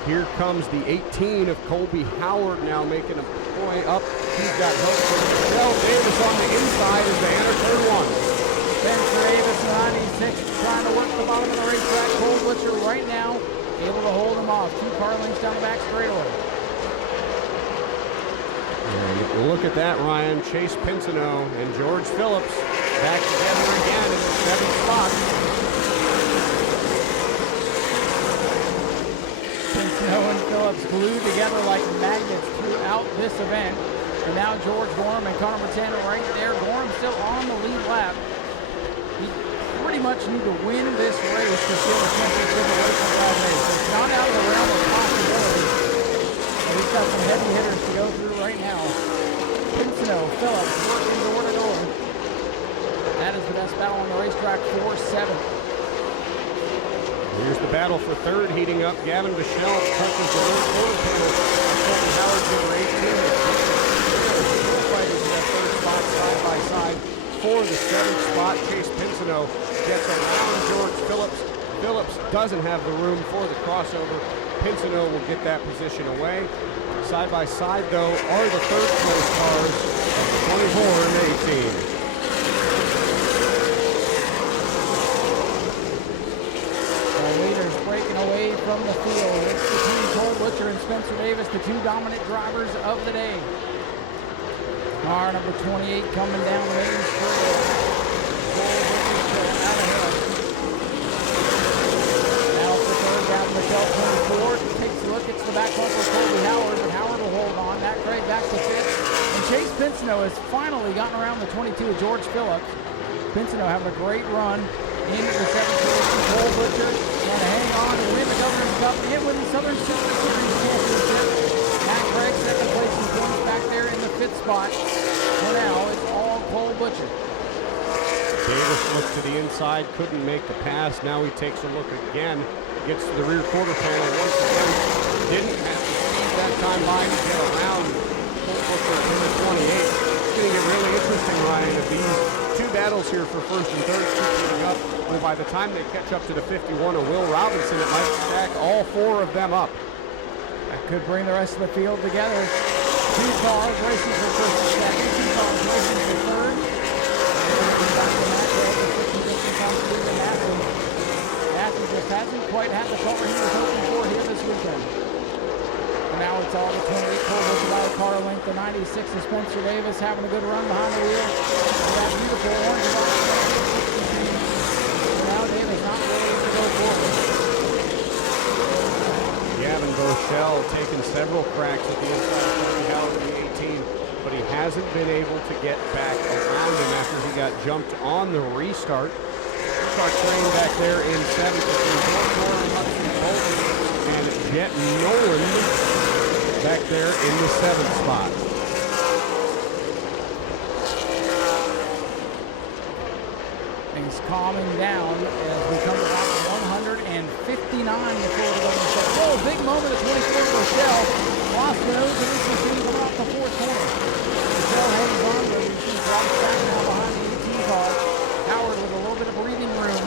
Here comes the 18 of Colby Howard now making a play up. He's got help from Michelle Davis on the inside as they enter turn 1. Spencer Davis in the 96 trying to work the bottom of the racetrack. Cole Butcher right now able to hold him off. 2 car lengths down the back straightaway. And look at that, Ryan. Chase Pinsino and George Phillips back together again in the 7th spot. Pinsino and Phillips glued together like magnets throughout this event. And now George Gorham and Connor Montana right there. Gorham still on the lead lap. He pretty much need to win this race to steal the championship away from Valdez. It's not out of the realm of possibility. But he's got some heavy hitters to go through right now. Pinsino, Phillips working door to door. That is the best battle on the racetrack for 7th. Here's the battle for 3rd heating up. Gavin Bichelle touches the rear quarter panel. Colby Howard number 18. Fighters in that 3rd spot side by side. For the 7th spot, Chase Pinsino gets around George Phillips. Phillips doesn't have the room for the crossover. Pinsino will get that position away. Side by side, though, are the 3rd place cars of the 24 and 18. Leaders breaking away from the field. It's between Cole Butcher and Spencer Davis, the 2 dominant drivers of the day. Car number 28 coming down the main straight. Cole Butcher still out ahead. Now for 3rd, Gavin Michelle 24. Takes a look, it's the back bumper for Colby Howard, but Howard will hold on. Matt Craig back to 5th. And Chase Pinsino has finally gotten around the 22 of George Phillips. Pinsino having a great run into the 7th position. Cole Butcher going to hang on and win the Governor's Cup and win the Southern Super Series Championship. Matt Craig 2nd place and points back there in the 5th spot. For now, it's all Cole Butcher. Davis looks to the inside, couldn't make the pass. Now he takes a look again. Gets to the rear quarter panel once again. Didn't have to speed that time by to get around Cole Butcher in the 28. It's going to get really interesting, Ryan, if these 2 battles here for 1st and 3rd keep moving up. Well, by the time they catch up to the 51 of Will Robinson, it might stack all 4 of them up. That could bring the rest of the field together. 2 cars racing for 1st and 2nd. 2 cars racing for 3rd. Matthew just hasn't quite had the cover he was hoping for here this weekend. now it's all the 28 Cole Butcher by the car length. The 96 is Spencer Davis having a good run behind the wheel. And that beautiful orange and white. Now Davis not ready to go forward. Gavin Bochelle taking several cracks at the inside of the caliber of the 18, but he hasn't been able to get back around him after he got jumped on the restart. Restart train back there in 7th between and Jet Nolan back there in the 7th spot. Things calming down as we come to lap 159 before the governor said, oh, big moment at 24 Rochelle. Lost the nose of this machine coming off the 4th corner. Rochelle hangs on, but we see drops back now behind the 18 car. Howard with a little bit of breathing room.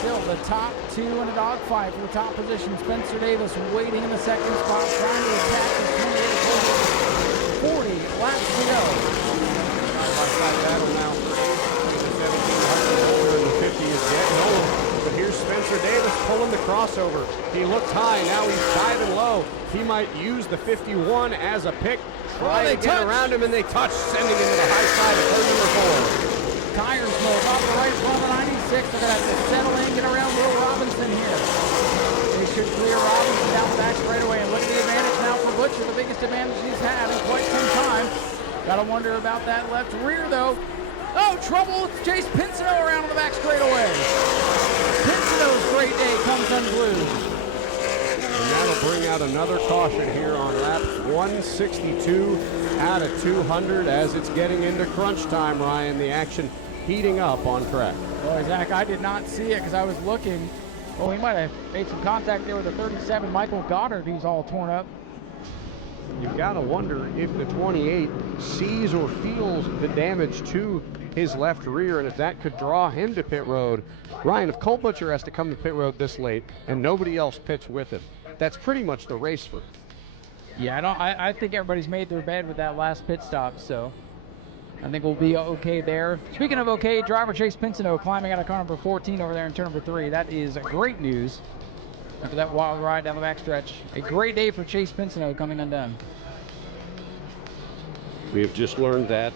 Still the top two in a dogfight for the top position. Spencer Davis waiting in the 2nd spot, trying to attack the 28 40 laps to go. Side battle now for the 1700 and the 50 is Jet Nolan. But here's Spencer Davis pulling the crossover. He looks high, now he's diving low. He might use the 51 as a pick. Try to get around him, and they touch, sending him to the high side of turn number 4. Tires move off the right front of the 96. They're going to have to settle in, get around Will Robinson here. They should clear Robinson down the back straightaway. And look at the advantage now for Butcher, the biggest advantage he's had in quite some time. Got to wonder about that left rear, though. Oh, trouble with Chase Pinsino around on the back straightaway. Pinsino's great day comes unglued. And that'll bring out another caution here on lap 162 out of 200 as it's getting into crunch time, Ryan. The action heating up on track. Boy, Zach, I did not see it because I was looking. Well, he might have made some contact there with the 37, Michael Goddard, who's all torn up. You've got to wonder if the 28 sees or feels the damage to his left rear, and if that could draw him to pit road. Ryan, if Cole Butcher has to come to pit road this late and nobody else pits with him, that's pretty much the race for him. Yeah, I think everybody's made their bed with that last pit stop, so I think we'll be okay there. Speaking of okay, driver Chase Pinsino climbing out of car number 14 over there in turn number 3. That is great news after that wild ride down the backstretch. A great day for Chase Pinsino coming undone. We have just learned that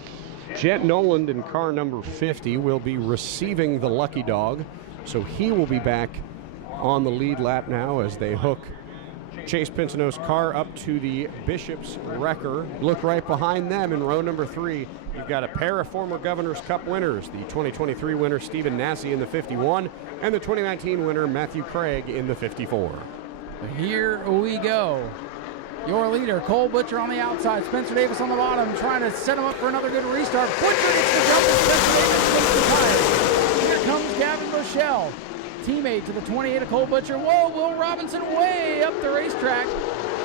Jet Noland in car number 50 will be receiving the lucky dog, so he will be back on the lead lap now as they hook Chase Pinsino's car up to the Bishop's wrecker. Look right behind them in row number 3. You've got a pair of former Governor's Cup winners, the 2023 winner Stephen Nau Sea in the 51 and the 2019 winner Matthew Craig in the 54. Here we go. Your leader, Cole Butcher on the outside, Spencer Davis on the bottom, trying to set him up for another good restart. Butcher gets the jump and Spencer Davis gets the tire. Here comes Gavin Rochelle, teammate to the 28 of Cole Butcher. Whoa, Will Robinson way up the racetrack.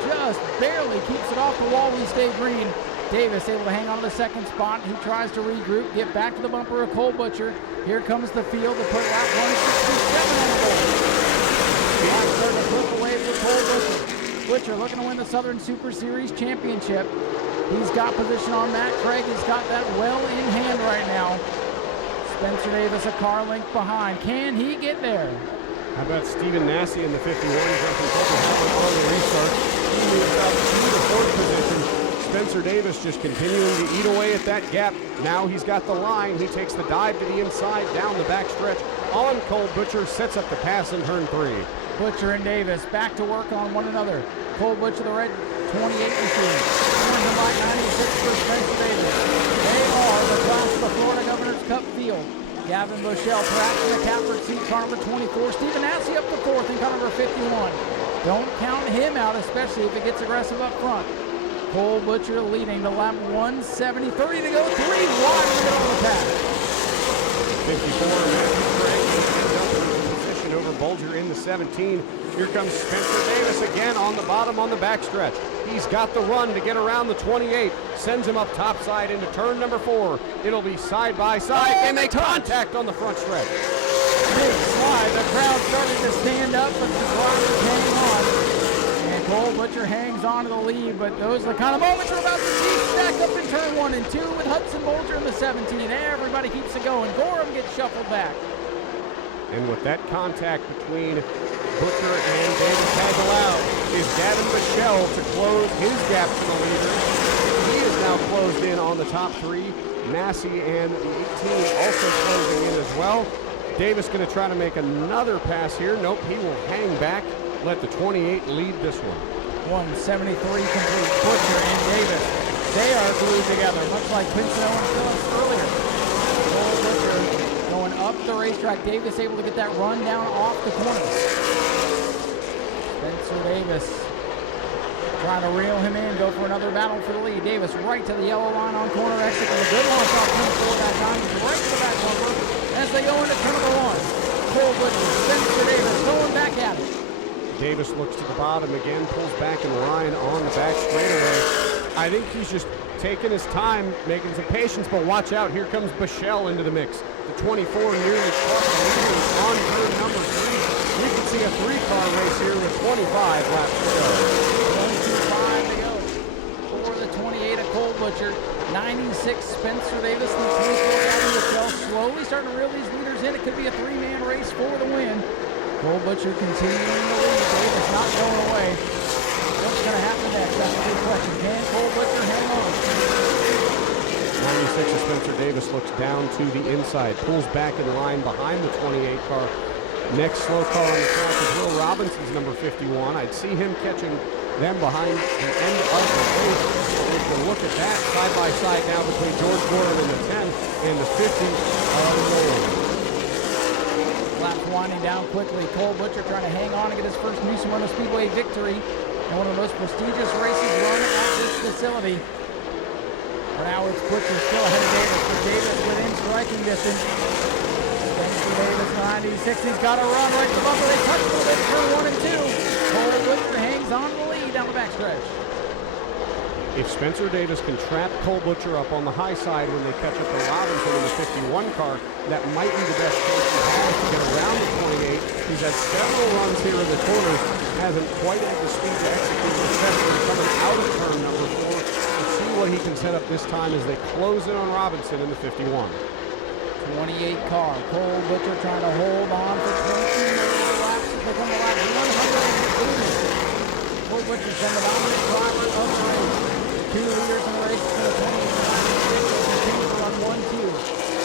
Just barely keeps it off the wall. We stay green. Davis able to hang on to the 2nd spot. He tries to regroup, get back to the bumper of Cole Butcher. Here comes the field to put lap 167 on the board. Starting to flip away for Cole Butcher. Butcher looking to win the Southern Super Series Championship. He's got position on Matt Craig. He's got that well in hand right now. Spencer Davis a car length behind. Can he get there? How about Stephen Nau Sea in the 51 jumping on the restart? He moves up to the 4th position. Spencer Davis just continuing to eat away at that gap. Now he's got the line. He takes the dive to the inside, down the backstretch on Cole Butcher, sets up the pass in turn 3. Butcher and Davis back to work on one another. Cole Butcher, the red 28 machine. Turning by 96 for Spencer Davis. They are the class of the Florida Governor's Cup field. Gavin Bochelle perhaps in the catbird seat, car number 24. Stephen Nau Sea up to 4th in car number 51. Don't count him out, especially if it gets aggressive up front. Cole Butcher leading to lap 170. 30 to go, 3 wide in the middle of the pack. 54, Matthew Craig position over Bulger in the 17. Here comes Spencer Davis again on the bottom on the backstretch. He's got the run to get around the 28. Sends him up topside into turn number 4. It'll be side by side, and they contact on the front stretch. Big slide. The crowd started to stand up, but the drivers hang on. And Cole Butcher hangs on to the lead, but those are the kind of moments we're about to see stacked up in turn 1 and 2 with Hudson Bulger in the 17. Everybody keeps it going. Gorham gets shuffled back. And with that contact between Butcher and Davis has allowed is Gavin Michelle to close his gap to the leader. He is now closed in on the top three. Nau Sea and the 18 also closing in as well. Davis going to try to make another pass here. Nope, he will hang back, let the 28 lead this one. 173 complete. Butcher and Davis, they are glued together, much like Pinson and Phillips earlier. Cole Butcher going up the racetrack. Davis able to get that run down off the corner. Spencer Davis trying to reel him in, go for another battle for the lead. Davis right to the yellow line on corner exit with a good launch off turn 4 that time. He's right to the back bumper as they go into turn number 1. Cole Butcher, Spencer Davis going back at it. Davis looks to the bottom again, pulls back in line on the back straightaway. I think he's just taking his time, making some patience, but watch out, here comes Bichelle into the mix. The 24 nearly caught the leaders on turn number 3. We can see a 3-car race here with 25 laps to go. 125 to go for the 28 of Cole Butcher. 96 Spencer Davis and 24 Gavin Michelle slowly starting to reel these leaders in. It could be a 3-man race for the win. Cole Butcher continuing the lead. Davis not going away. What's going to happen next? That's a good question. Can Cole Butcher hang on? 96 of Spencer Davis looks down to the inside, pulls back in line behind the 28 car. Next slow car on the track is Will Robinson's number 51. I'd see him catching them behind the end of the race. We can look at that side by side now between George Gordon in the 10 and the 50 of Lynne. Laps winding down quickly. Cole Butcher trying to hang on and get his first new Smyrna Speedway victory in one of the most prestigious races run at this facility. For now, it's Butcher still ahead of Davis, but Davis within striking distance. Spencer Davis, 96, he's got to run right to the bumper. They touch a little bit, turn 1 and 2. Cole Butcher hangs on the lead down the backstretch. If Spencer Davis can trap Cole Butcher up on the high side when they catch up to Robinson in the 51 car, that might be the best chance he has to get around the 28. He's had several runs here in the corners, hasn't quite had the speed to execute, especially coming out of turn number 4. Let's see what he can set up this time as they close in on Robinson in the 51. 28 car. Cole Butcher trying to hold on for 20 more laps to become the lap 180. Cole Butcher's been the dominant driver of the race. 2 leaders in the race for the 20 continue to run 1-2.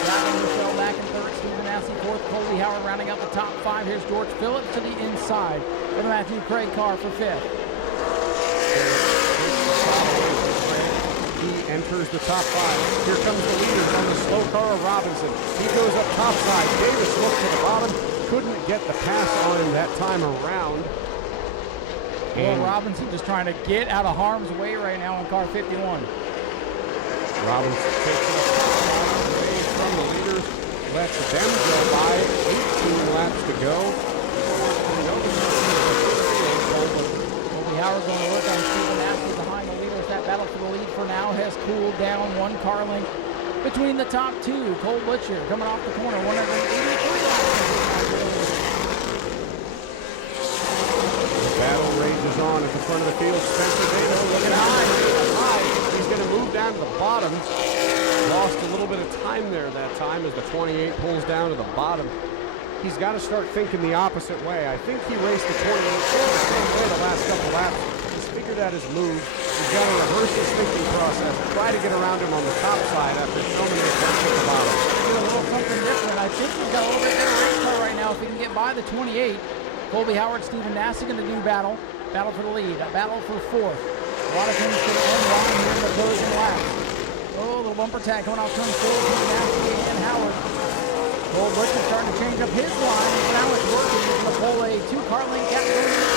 Gavin Michelle back in third, Stephen Nau Sea fourth, Colby Howard rounding out the top 5. Here's George Phillips to the inside for the Matthew Craig car for 5th. He enters the top 5. Here comes the leader on the slow car of Robinson. He goes up top side. Davis looks to the bottom. Couldn't get the pass on him that time around. Well, Robinson just trying to get out of harm's way right now in car 51. Robinson takes it away from the leaders, lets them go by. 18 laps to go. Colby Howard going to look on Stephen Nau Sea behind the leaders. That battle for the lead for now has cooled down. 1 car length between the top 2. Cole Butcher coming off the corner. 183 laps. Battle rages on at the front of the field. Spencer Davis looking high. He's going to move down to the bottom. Lost a little bit of time there that time as the 28 pulls down to the bottom. He's got to start thinking the opposite way. I think he raced the 28 the same way the last couple laps. He's figured out his move. He's got to rehearse his thinking process. Try to get around him on the top side after so many attempts at the bottom. Do a little something different. I think he's got a little bit better race car right now if he can get by the 28. Colby Howard, Stephen Nau Sea going to do battle. Battle for the lead. A battle for 4th. A lot of things to end line here in the closing laps. Oh, little bumper tag coming off turn 4 between Nau Sea and Howard. Cole Butcher starting to change up his line. And now it's working. He's going to pull a 2-car length gap going into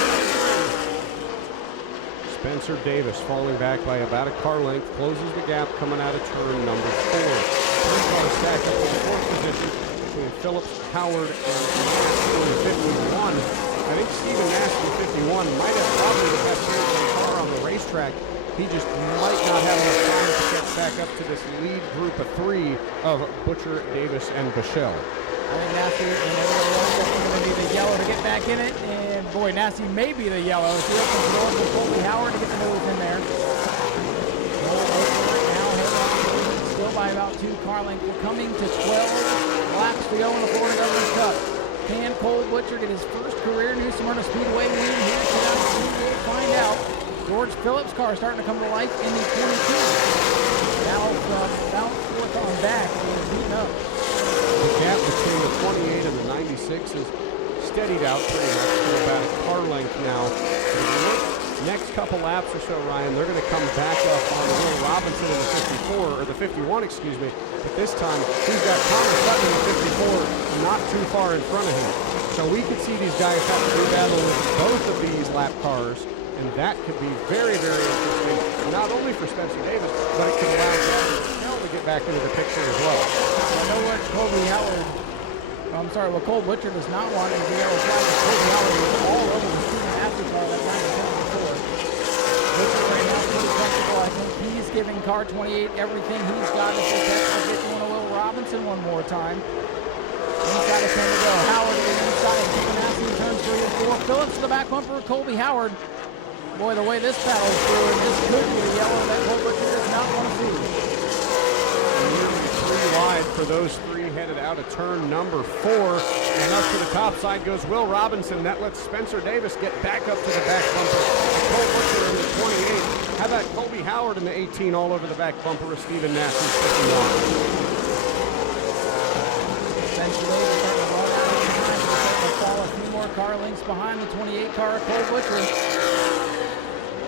Spencer Davis falling back by about a car length. Closes the gap coming out of turn number 4. 3 cars stacked up in the 4th position between Phillips, Howard, and Nau Sea 51. I think Stephen Nau Sea 51 might have probably the best car on the racetrack. He just might not have enough time to get back up to this lead group of 3 of Butcher, Davis, and Bichelle. I think Nau Sea and everybody else is going to be the yellow to get back in it. And boy, Nau Sea may be the yellow. He opens the door for Colby Howard to get the moves in there. Still by about 2 car lengths. We're coming to 12 laps to go in the Florida Governor's Cup. Can Cole Butcher get his first career New Smyrna Speedway win here tonight? We will find out. George Phillips' car starting to come to life in the 22. Now from bounce fourth on back, and heating up. The gap between the 28 and the 96 is steadied out pretty much to about a car length now. Next couple laps or so, Ryan, they're going to come back up on the Will Robinson in the 54, or the 51, excuse me. But this time, he's got Connor Sutton in the 54, not too far in front of him. So we could see these guys have to do battle with both of these lap cars, and that could be very, very interesting, not only for Spencer Davis, but it could allow Gavin to get back into the picture as well. I know what Cole Butcher does not want is the yellow flag. Colby Howard is all over the student athlete car that ran the 74. Butcher right now pretty comfortable. I think he's giving car 28 everything he's got to protect the 51 of Will Robinson one more time. Inside of 10 to go. Howard to the inside of Stephen Ashley, turns 3 and 4. Phillips to the back bumper of Colby Howard. Boy, the way this battle's through, this could be the yellow that Cole Butcher does not want to see. Nearly 3 wide for those three headed out of turn number 4. And up to the top side goes Will Robinson. That lets Spencer Davis get back up to the back bumper. Cole Butcher in the 28. How about Colby Howard in the 18 all over the back bumper of Stephen Nass's 51? Spencer Davis starting to run out of time. He's fall a few more car lengths behind the 28 car of Cole Butcher.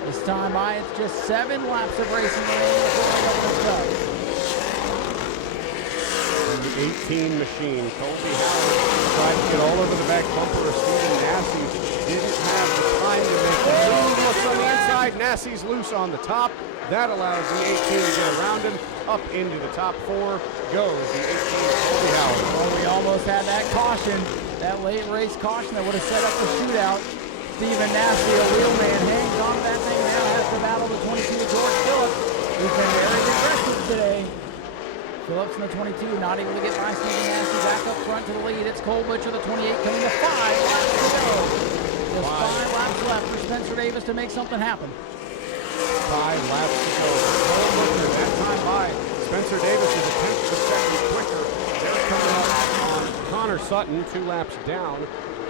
This time by, it's just 7 laps of racing remaining before the Governor's Cup. The 18 machine, Colby Howard tried to get all over the back bumper of Stephen Nassy. Didn't have the time to make the move. Looks on the inside. Nassy's loose on the top. That allows the 18 to get around him. Up into the top 4 goes the 18 Colby Howard. Well, we almost had that caution, that late race caution that would have set up the shootout. Stephen Nassy, a wheelman, hangs on to that thing now, has to battle the 22 George Phillips, who's been very aggressive today. Phillips in the 22, not able to get by Stephen Nassy, back up front to the lead. It's Cole Butcher, the 28, coming to 5 laps to go. Just 5 laps left for Spencer Davis to make something happen. 5 laps to go. Cole Butcher, that time by. Spencer Davis is a tenth of a second quicker. They're coming up on Connor Sutton, 2 laps down.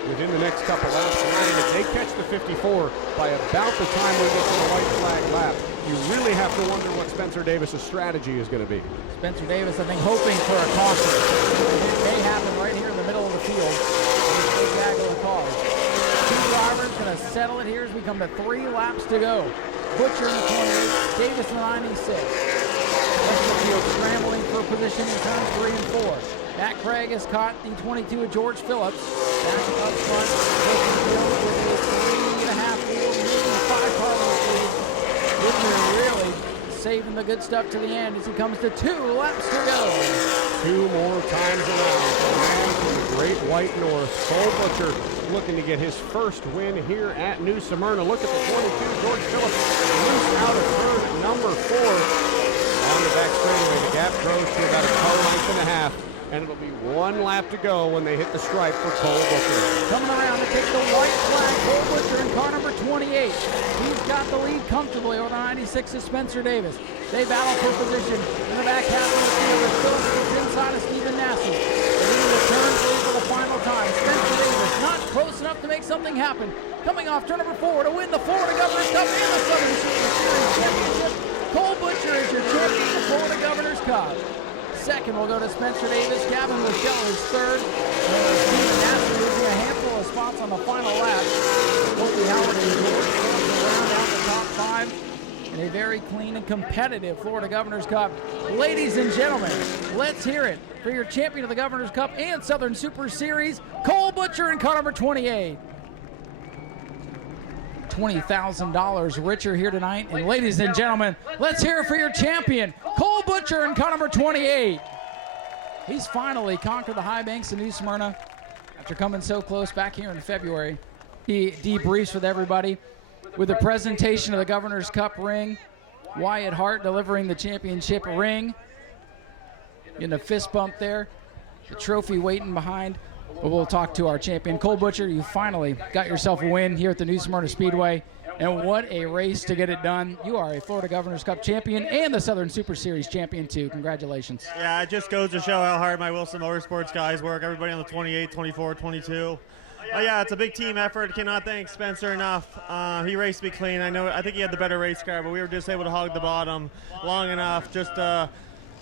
Within the next couple laps, Ryan, if they catch the 54 by about the time we get to the white flag lap, you really have to wonder what Spencer Davis's strategy is going to be. Spencer Davis, I think, hoping for a caution. It may happen right here in the middle of the field. Big bag of the cars. 2 drivers going to settle it here as we come to 3 laps to go. Butcher in the 28, Davis in the 96. Rest of the field scrambling for position in turns 3 and 4. Matt Craig has caught the 22 of George Phillips. Back up front, pushing the field with a 3.5, 4, maybe 5 car length lead. Butcher really saving the good stuff to the end as he comes to 2 laps to go. 2 more times around. The man from the Great White North, Cole Butcher, looking to get his first win here at New Smyrna. Look at the 22, George Phillips, loose out of turn number 4. On the back straightaway, the gap grows to about a car length and a half. And it'll be 1 lap to go when they hit the stripe for Cole Butcher. Coming around to take the white flag, Cole Butcher in car number 28. He's got the lead comfortably over the 96 of Spencer Davis. They battle for position in the back half of the field as Phillips gets inside of Stephen Nassy. They need to turn 3 for the final time. Spencer Davis not close enough to make something happen. Coming off turn number 4 to win the Florida Governor's Cup and the Southern Super Series Championship. Cole Butcher is your champion of the Florida Governor's Cup. Second will go to Spencer Davis. Gavin Rochelle is third. Stephen Nassy losing a handful of spots on the final lap. Colby Howard and George Phillips round out the top 5 in a very clean and competitive Florida Governor's Cup. Ladies and gentlemen, let's hear it for your champion of the Governor's Cup and Southern Super Series, Cole Butcher in car number 28. $20,000 richer here tonight. And ladies and gentlemen, let's hear it for your champion, Cole Butcher in car number 28. He's finally conquered the high banks of New Smyrna after coming so close back here in February. He debriefs with everybody with the presentation of the Governor's Cup ring. Wyatt Hart delivering the championship ring. Getting a fist bump there. The trophy waiting behind. But we'll talk to our champion, Cole Butcher. You finally got yourself a win here at the New Smyrna Speedway. And what a race to get it done. You are a Florida Governor's Cup champion and the Southern Super Series champion, too. Congratulations. Yeah, it just goes to show how hard my Wilson Motorsports guys work. Everybody on the 28, 24, 22. Yeah, it's a big team effort. Cannot thank Spencer enough. He raced me clean. I think he had the better race car, but we were just able to hog the bottom long enough just to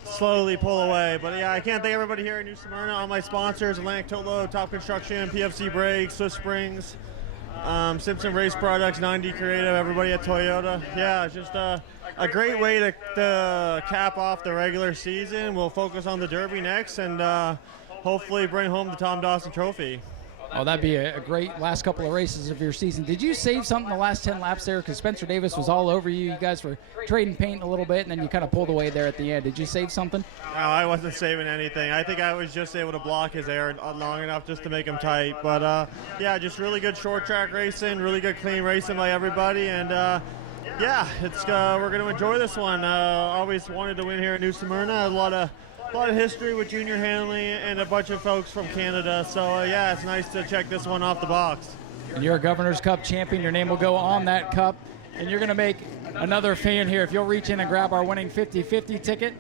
slowly pull away. But yeah, I can't thank everybody here in New Smyrna, all my sponsors, Atlantic Tote Load, Top Construction, PFC Brakes, Swift Springs, Simpson Race Products, 9D Creative, everybody at Toyota. Yeah, it's just a great way to cap off the regular season. We'll focus on the Derby next and hopefully bring home the Tom Dawson Trophy. Oh, that'd be a great last couple of races of your season. Did you save something the last 10 laps there? Because Spencer Davis was all over you. You guys were trading paint a little bit, and then you kind of pulled away there at the end. Did you save something? No, I wasn't saving anything. I think I was just able to block his air long enough just to make him tight. But, yeah, just really good short track racing, really good clean racing by everybody. And, yeah, we're going to enjoy this one. Always wanted to win here in New Smyrna. A lot of history with Junior Hanley and a bunch of folks from Canada. So, yeah, it's nice to check this one off the box. And you're a Governor's Cup champion. Your name will go on that cup. And you're going to make another fan here. If you'll reach in and grab our winning 50-50 ticket,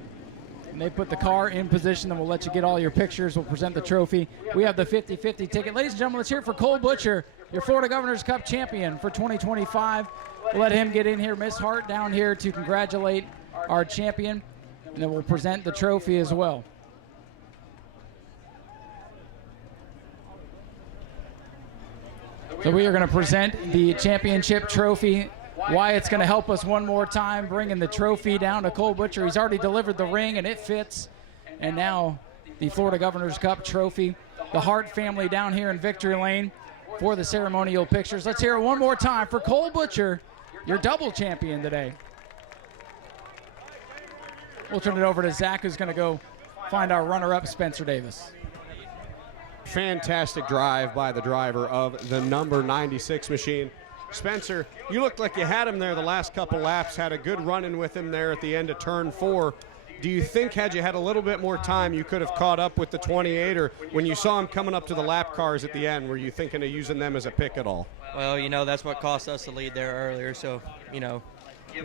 and they put the car in position, then we'll let you get all your pictures. We'll present the trophy. We have the 50-50 ticket. Ladies and gentlemen, let's hear it for Cole Butcher, your Florida Governor's Cup champion for 2025. We'll let him get in here. Miss Hart down here to congratulate our champion. And then we'll present the trophy as well. So we are going to present the championship trophy. Wyatt's going to help us one more time, bringing the trophy down to Cole Butcher. He's already delivered the ring, and it fits. And now the Florida Governor's Cup trophy. The Hart family down here in Victory Lane for the ceremonial pictures. Let's hear it one more time for Cole Butcher, your double champion today. We'll turn it over to Zach, who's going to go find our runner-up, Spencer Davis. Fantastic drive by the driver of the number 96 machine. Spencer, you looked like you had him there the last couple laps, had a good run-in with him there at the end of turn 4. Do you think had you had a little bit more time, you could have caught up with the 28, or when you saw him coming up to the lap cars at the end, were you thinking of using them as a pick at all? Well, that's what cost us the lead there earlier, so,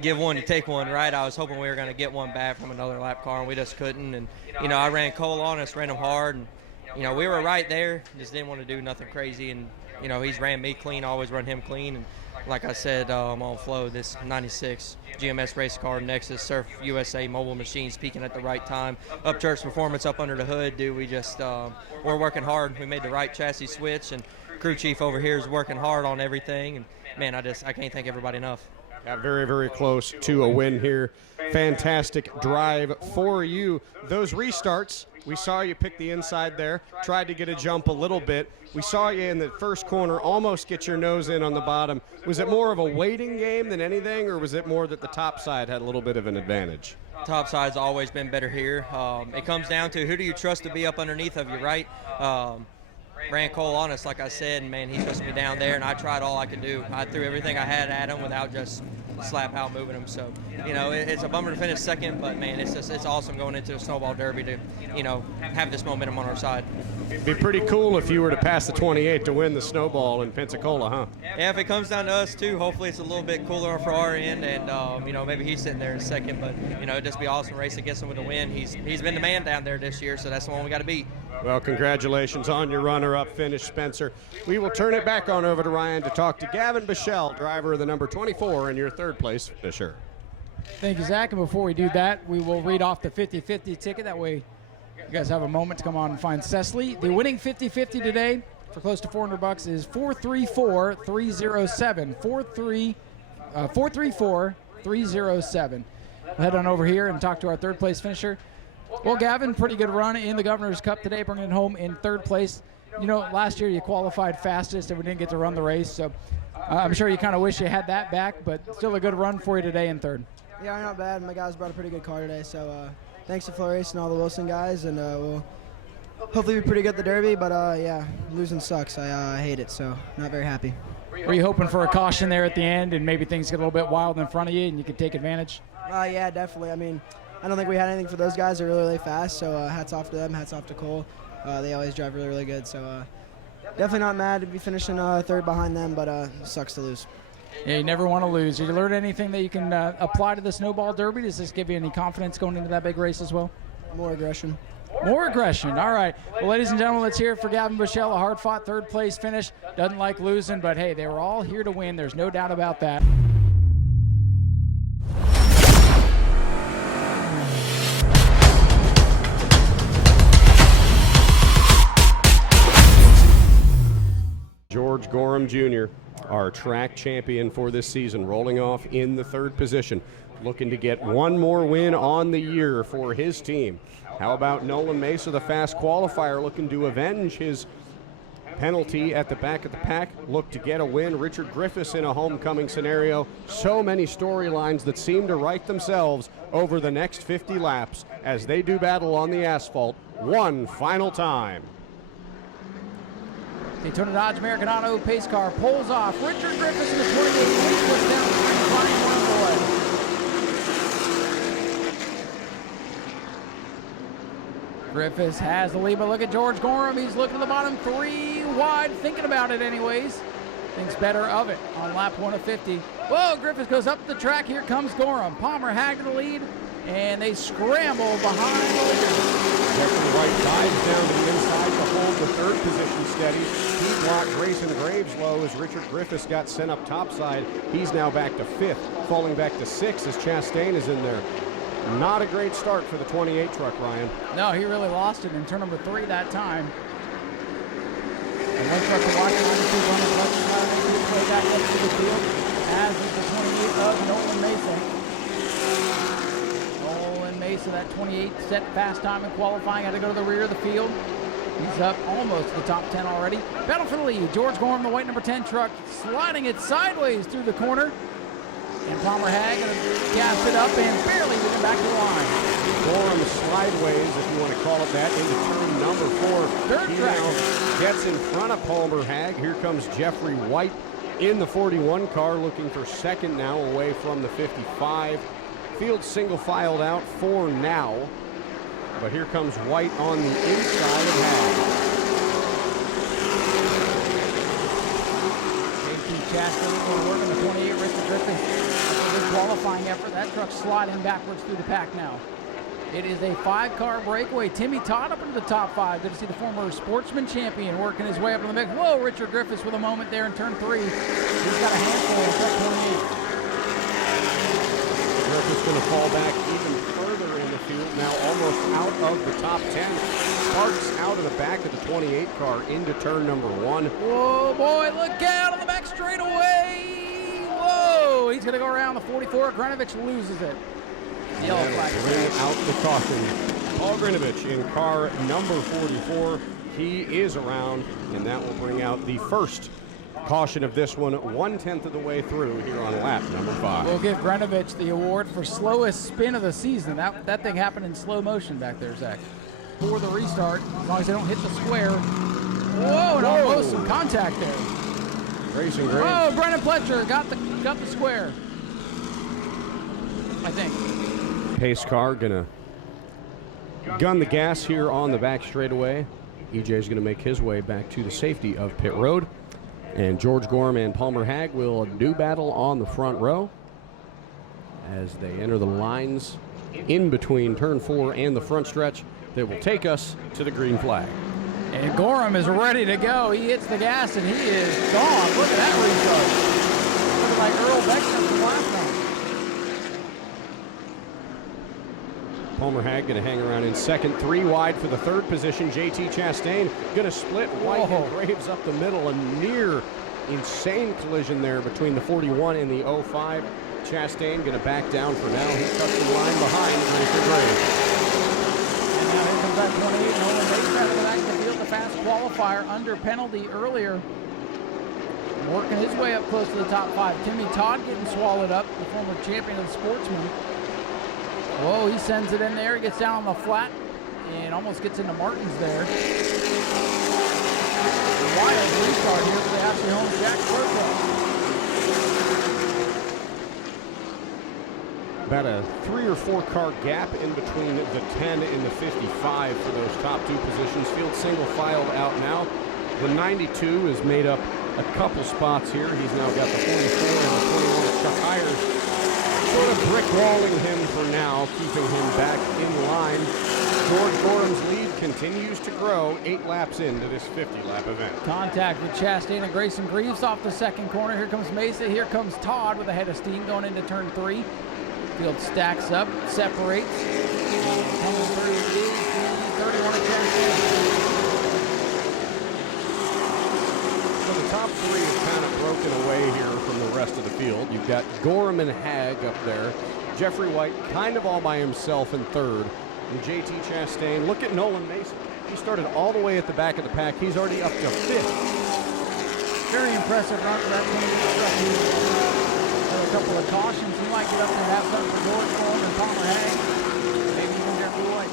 give one to take one, right? I was hoping we were going to get one back from another lap car, and we just couldn't. And, I ran Cole on us, ran him hard, and, we were right there, just didn't want to do nothing crazy. And, he's ran me clean, always run him clean. And like I said on Flow, this 96 GMS race car, Nexus, Surf USA mobile machines peaking at the right time. Upchurch performance up under the hood, dude. We just, we're working hard. We made the right chassis switch, and crew chief over here is working hard on everything. And, man, I can't thank everybody enough. Got very, very close to a win here. Fantastic drive for you. Those restarts, we saw you pick the inside there, tried to get a jump a little bit. We saw you in the first corner almost get your nose in on the bottom. Was it more of a waiting game than anything, or was it more that the top side had a little bit of an advantage? Top side's always been better here. It comes down to who do you trust to be up underneath of you, right? Ran Cole on us, like I said, and man, he pushed me down there, and I tried all I could do. I threw everything I had at him without just slap out moving him. So, it's a bummer to finish second, but man, it's awesome going into the Snowball Derby to, have this momentum on our side. It'd be pretty cool if you were to pass the 28 to win the Snowball in Pensacola, huh? Yeah, if it comes down to us too, hopefully it's a little bit cooler for our end, and maybe he's sitting there in second, but it'd just be awesome race against him with a win. He's been the man down there this year, so that's the one we got to beat. Well, congratulations on your runner-up finish, Spencer. We will turn it back on over to Ryan to talk to Gavin Bichelle, driver of the number 24 and your third-place finisher. Thank you, Zach. And before we do that, we will read off the 50-50 ticket. That way you guys have a moment to come on and find Cecily. The winning 50-50 today for close to $400 is 434-307. 434-307. We'll head on over here and talk to our third-place finisher. Well, Gavin, pretty good run in the Governor's Cup today, bringing it home in third place. Last year you qualified fastest and we didn't get to run the race, so I'm sure you kind of wish you had that back, but still a good run for you today in third. Yeah, not bad. My guys brought a pretty good car today, so thanks to Flores and all the Wilson guys, and we'll hopefully be pretty good at the Derby, but yeah, losing sucks. I hate it, so not very happy. Were you hoping for a caution there at the end and maybe things get a little bit wild in front of you and you could take advantage? Yeah, definitely. I mean, I don't think we had anything for those guys. They're really, really fast, so hats off to them, hats off to Cole. They always drive really, really good, so definitely not mad to be finishing third behind them, but sucks to lose. Yeah, you never want to lose. Did you learn anything that you can apply to the Snowball Derby? Does this give you any confidence going into that big race as well? More aggression. More aggression. All right. Well, ladies and gentlemen, let's hear it for Gavin Bushell, a hard-fought third-place finish. Doesn't like losing, but, hey, they were all here to win. There's no doubt about that. George Gorham Jr., our track champion for this season, rolling off in the third position, looking to get one more win on the year for his team. How about Nolan Mesa, the fast qualifier, looking to avenge his penalty at the back of the pack, look to get a win. Richard Griffiths in a homecoming scenario. So many storylines that seem to write themselves over the next 50 laps as they do battle on the asphalt one final time. Daytona Dodge American Auto pace car pulls off. Richard Griffiths in the 28 was down flying one boy. Griffiths has the lead, but look at George Gorham. He's looking at the bottom, 3 wide, thinking about it anyways. Thinks better of it on lap 1 of 50. Whoa, Griffiths goes up the track. Here comes Gorham. Palmer Hag to the lead, and they scramble behind the leader. Jeffrey White dives down to the inside to hold the third position steady. He blocked Grayson Graves low as Richard Griffiths got sent up topside. He's now back to 5th, falling back to 6th as Chastain is in there. Not a great start for the 28 truck, Ryan. No, he really lost it in turn number 3 that time. And one truck to watch on the two runners left and right, making his way back up to the field, as is the 28 of Nolan Mesa. Nolan Mesa, that 28 set fast time in qualifying, had to go to the rear of the field. He's up almost to the top 10 already. Battle for the lead. George Gorham, the white number 10 truck, sliding it sideways through the corner. And Palmer Hag going to gas it up and barely getting back to the line. Gorham slideways, if you want to call it that, into turn number 4. Dirt he track. now gets in front of Palmer Hag. Here comes Jeffrey White in the 41 car, looking for second now, away from the 55. Field single filed out for now, but here comes White on the inside of Hag. Chastain working the 28, Richard Griffiths. After this qualifying effort, that truck's sliding backwards through the pack now. It is a 5-car breakaway. Timmy Todd up into the top 5. Good to see the former sportsman champion working his way up in the mix. Whoa, Richard Griffiths with a moment there in turn 3. He's got a handful in truck 28. Griffiths going to fall back even further in the field, now almost out of the top 10. Sparks out of the back of the 28 car into turn number 1. Whoa, boy, look out on the back straightaway. Whoa, he's going to go around the 44. Granovich loses it. Yellow flag. Bring out the caution. Paul Granovich in car number 44. He is around, and that will bring out the first caution of this one, 1/10 of the way through here on lap number 5. We'll give Granovich the award for slowest spin of the season. That thing happened in slow motion back there, Zach. For the restart, as long as they don't hit the square. Whoa, and almost some contact there. Racing Graves. Oh, Brennan Pletcher got the square, I think. Pace car gonna gun the gas here on the back straightaway. EJ's gonna make his way back to the safety of pit road. And George Gorham and Palmer Hag will do battle on the front row as they enter the lines in between turn 4 and the front stretch that will take us to the green flag. And Gorham is ready to go. He hits the gas and he is gone. Look at that restart. Looking like Earl Beckner from last time. Palmer Hag going to hang around in second, 3 wide for the third position. JT Chastain going to split White and Graves up the middle. A near insane collision there between the 41 and the 05. Chastain going to back down for now. He cuts the line behind Richard Graves. And now here comes that 28. Nolan Mesa out of the back of the field, the fast qualifier under penalty earlier. Working his way up close to the top 5. Timmy Todd getting swallowed up, the former champion of the Sportsman. Whoa, he sends it in there. He gets down on the flat and almost gets into Martins there. Wild restart here for the Ashley Holmes Jack Protest. About a 3 or 4 car gap in between the 10 and the 55 for those top 2 positions. Field single filed out now. The 92 is made up a couple spots here. He's now got the 44 and the 21 of Chuck Hires. Sort of brick-walling him for now, keeping him back in line. George Gorham's lead continues to grow 8 laps into this 50-lap event. Contact with Chastain and Grayson Greaves off the second corner. Here comes Mesa. Here comes Todd with a head of steam going into turn 3. Field stacks up, separates. Coming through is the 31 of Chastain. So the top 3 is kind of broken away here from the rest of the field. You've got Gorham and Hag up there. Jeffrey White kind of all by himself in third. And JT Chastain, look at Nolan Mason. He started all the way at the back of the pack. He's already up to 5th. Very impressive run for that 28 truck. Had a couple of cautions. He might get up there and have something for George Gorham and Palmer Hag. Maybe even Jeffrey White.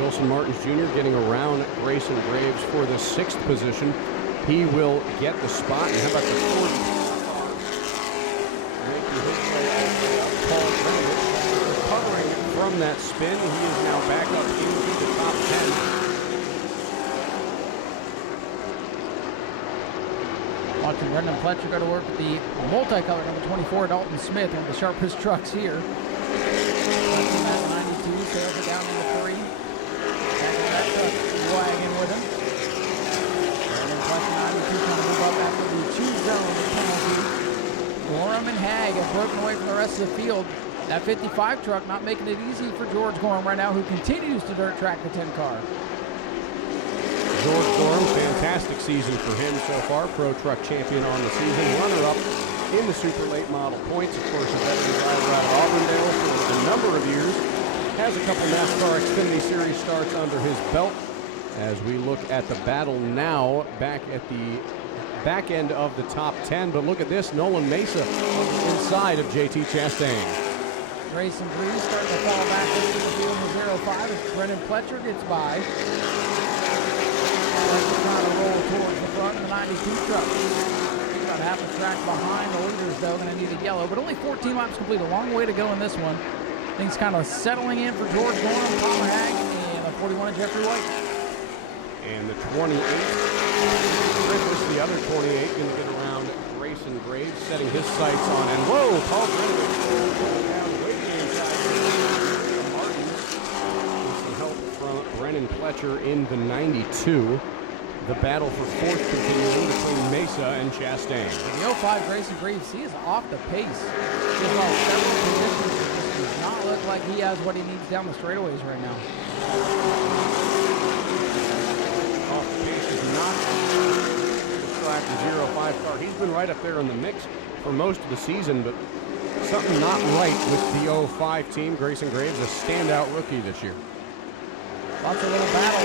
Wilson Martins Jr. getting around Grayson Graves for the 6th position. He will get the spot. And how about the 40? Making his way all the way up. Paul Reynolds recovering from that spin. He is now back up into the top 10. Watching Brendan Pletcher go to work with the multicolored number 24, Dalton Smith, one of the sharpest trucks here. Watching that 92, sails it down into 3. That truck wagon with him. Brendan Pletcher 92 trying to move up after the 2 zone with penalty. Gorham and Hag have broken away from the rest of the field. That 55 truck not making it easy for George Gorham right now, who continues to dirt track the 10 car. George Gorham, fantastic season for him so far. Pro Truck champion on the season. Runner-up in the super late model points. Of course, a veteran driver out of Auburndale for a number of years. Has a couple NASCAR Xfinity Series starts under his belt. As we look at the battle now, back at the back end of the top 10. But look at this, Nolan Mesa on the inside of JT Chastain. Grayson Greaves starting to fall back into the field in the 05 as Brendan Pletcher gets by. Pletcher trying to roll towards the front of the 92 truck. About half a track behind the leaders, though, going to need a yellow. But only 14 laps complete. A long way to go in this one. Things kind of settling in for George Gorham, Palmer Hag, and the 41 of Jeffrey White. And the 28, Griffiths, the other 28, going to get around Grayson Graves, setting his sights on. And whoa, Paul Griffiths down way inside. Martin with some help from Brennan Pletcher in the 92. The battle for 4th continuing between Mesa and Chastain. The 05 Grayson Greaves, he is off the pace. He's lost several positions. It does not look like he has what he needs down the straightaways right now. Off the pace is not described the 05 car. He's been right up there in the mix for most of the season, but something not right with the 05 team. Grayson Graves, a standout rookie this year. Lots of little battles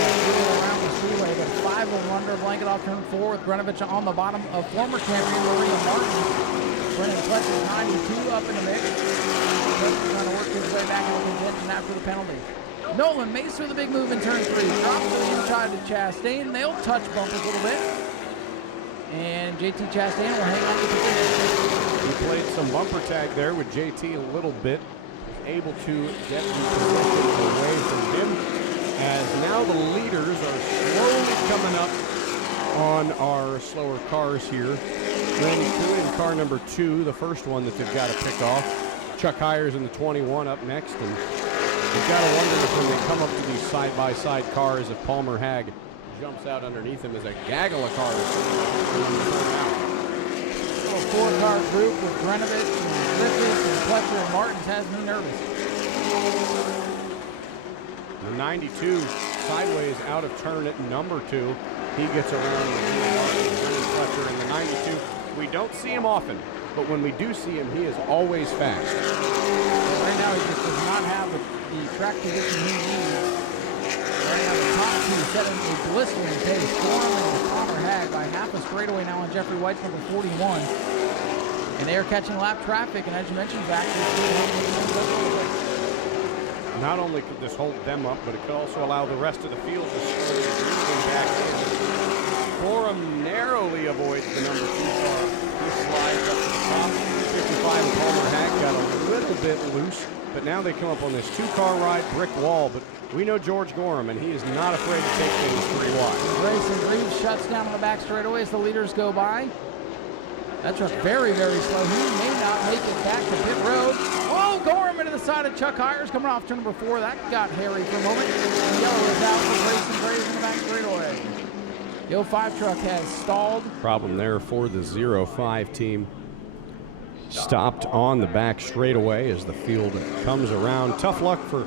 around the Speedway, but 5 will under blanket off turn 4 with Grenovich on the bottom of former champion Maria Martin. Brendan Pletcher 92 up in the mix. Pletcher trying to work his way back into contention after the penalty. Nolan Mesa with a big move in turn 3. Drops to the inside to Chastain. They'll touch bumpers a little bit. And JT Chastain will hang on to the position. He played some bumper tag there with JT a little bit. Able to get the position away from him. As now the leaders are slowly coming up on our slower cars here. Randy Kuhn in car number 2, the first one that they've got to pick off. Chuck Hires in the 21 up next. And you've got to wonder if when they come up to these side-by-side cars, if Palmer Hag jumps out underneath him as a gaggle of cars. A 4-car group with Grenovich and Griffiths and Pletcher and Martins has me nervous. The 92 sideways out of turn at number 2. He gets around with Pletcher in the 92. We don't see him often, but when we do see him, he is always fast. Right now, he just does not have the track position he needs. Right now, the top 2 set in a blistering pace. Gorham and Palmer Hag by half a straightaway now on Jeffrey White's number 41. And they are catching lap traffic, and as you mentioned, back not only could this hold them up, but it could also allow the rest of the field to slowly moving back in. Gorham narrowly avoids the number 2 car. He slides up to the top. 55 and Palmer Hag got a little a bit loose, but now they come up on this 2-car ride brick wall. But we know George Gorham, and he is not afraid to take things 3 wide. Grayson Reeves shuts down on the back straightaway as the leaders go by. That truck very, very slow. He may not make it back to pit road. Oh, Gorham into the side of Chuck Hires coming off turn number 4. That got hairy for a moment. The yellow is out for Grayson Graves in the back straightaway. The 05 truck has stalled. Problem there for the 05 team. Stopped on the back straightaway as the field comes around. Tough luck for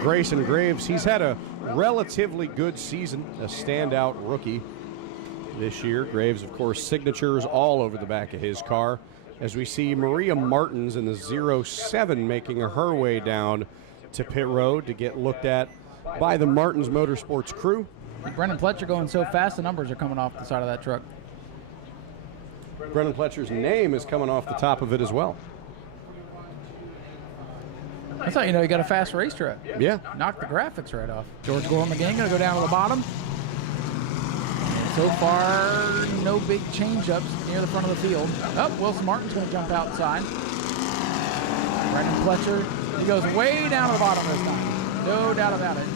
Grayson Graves. He's had a relatively good season, a standout rookie this year. Graves, of course, signatures all over the back of his car. As we see Maria Martins in the 07 making her way down to pit road to get looked at by the Martins Motorsports crew. Brendan Pletcher going so fast, the numbers are coming off the side of that truck. Brendan Pletcher's name is coming off the top of it as well. That's how you know you got a fast race truck. Yeah. Knocked the graphics right off. George Gorham again going to go down to the bottom. So far, no big change-ups near the front of the field. Oh, Wilson Martin's going to jump outside. Brendan Pletcher, he goes way down to the bottom this time. No doubt about it.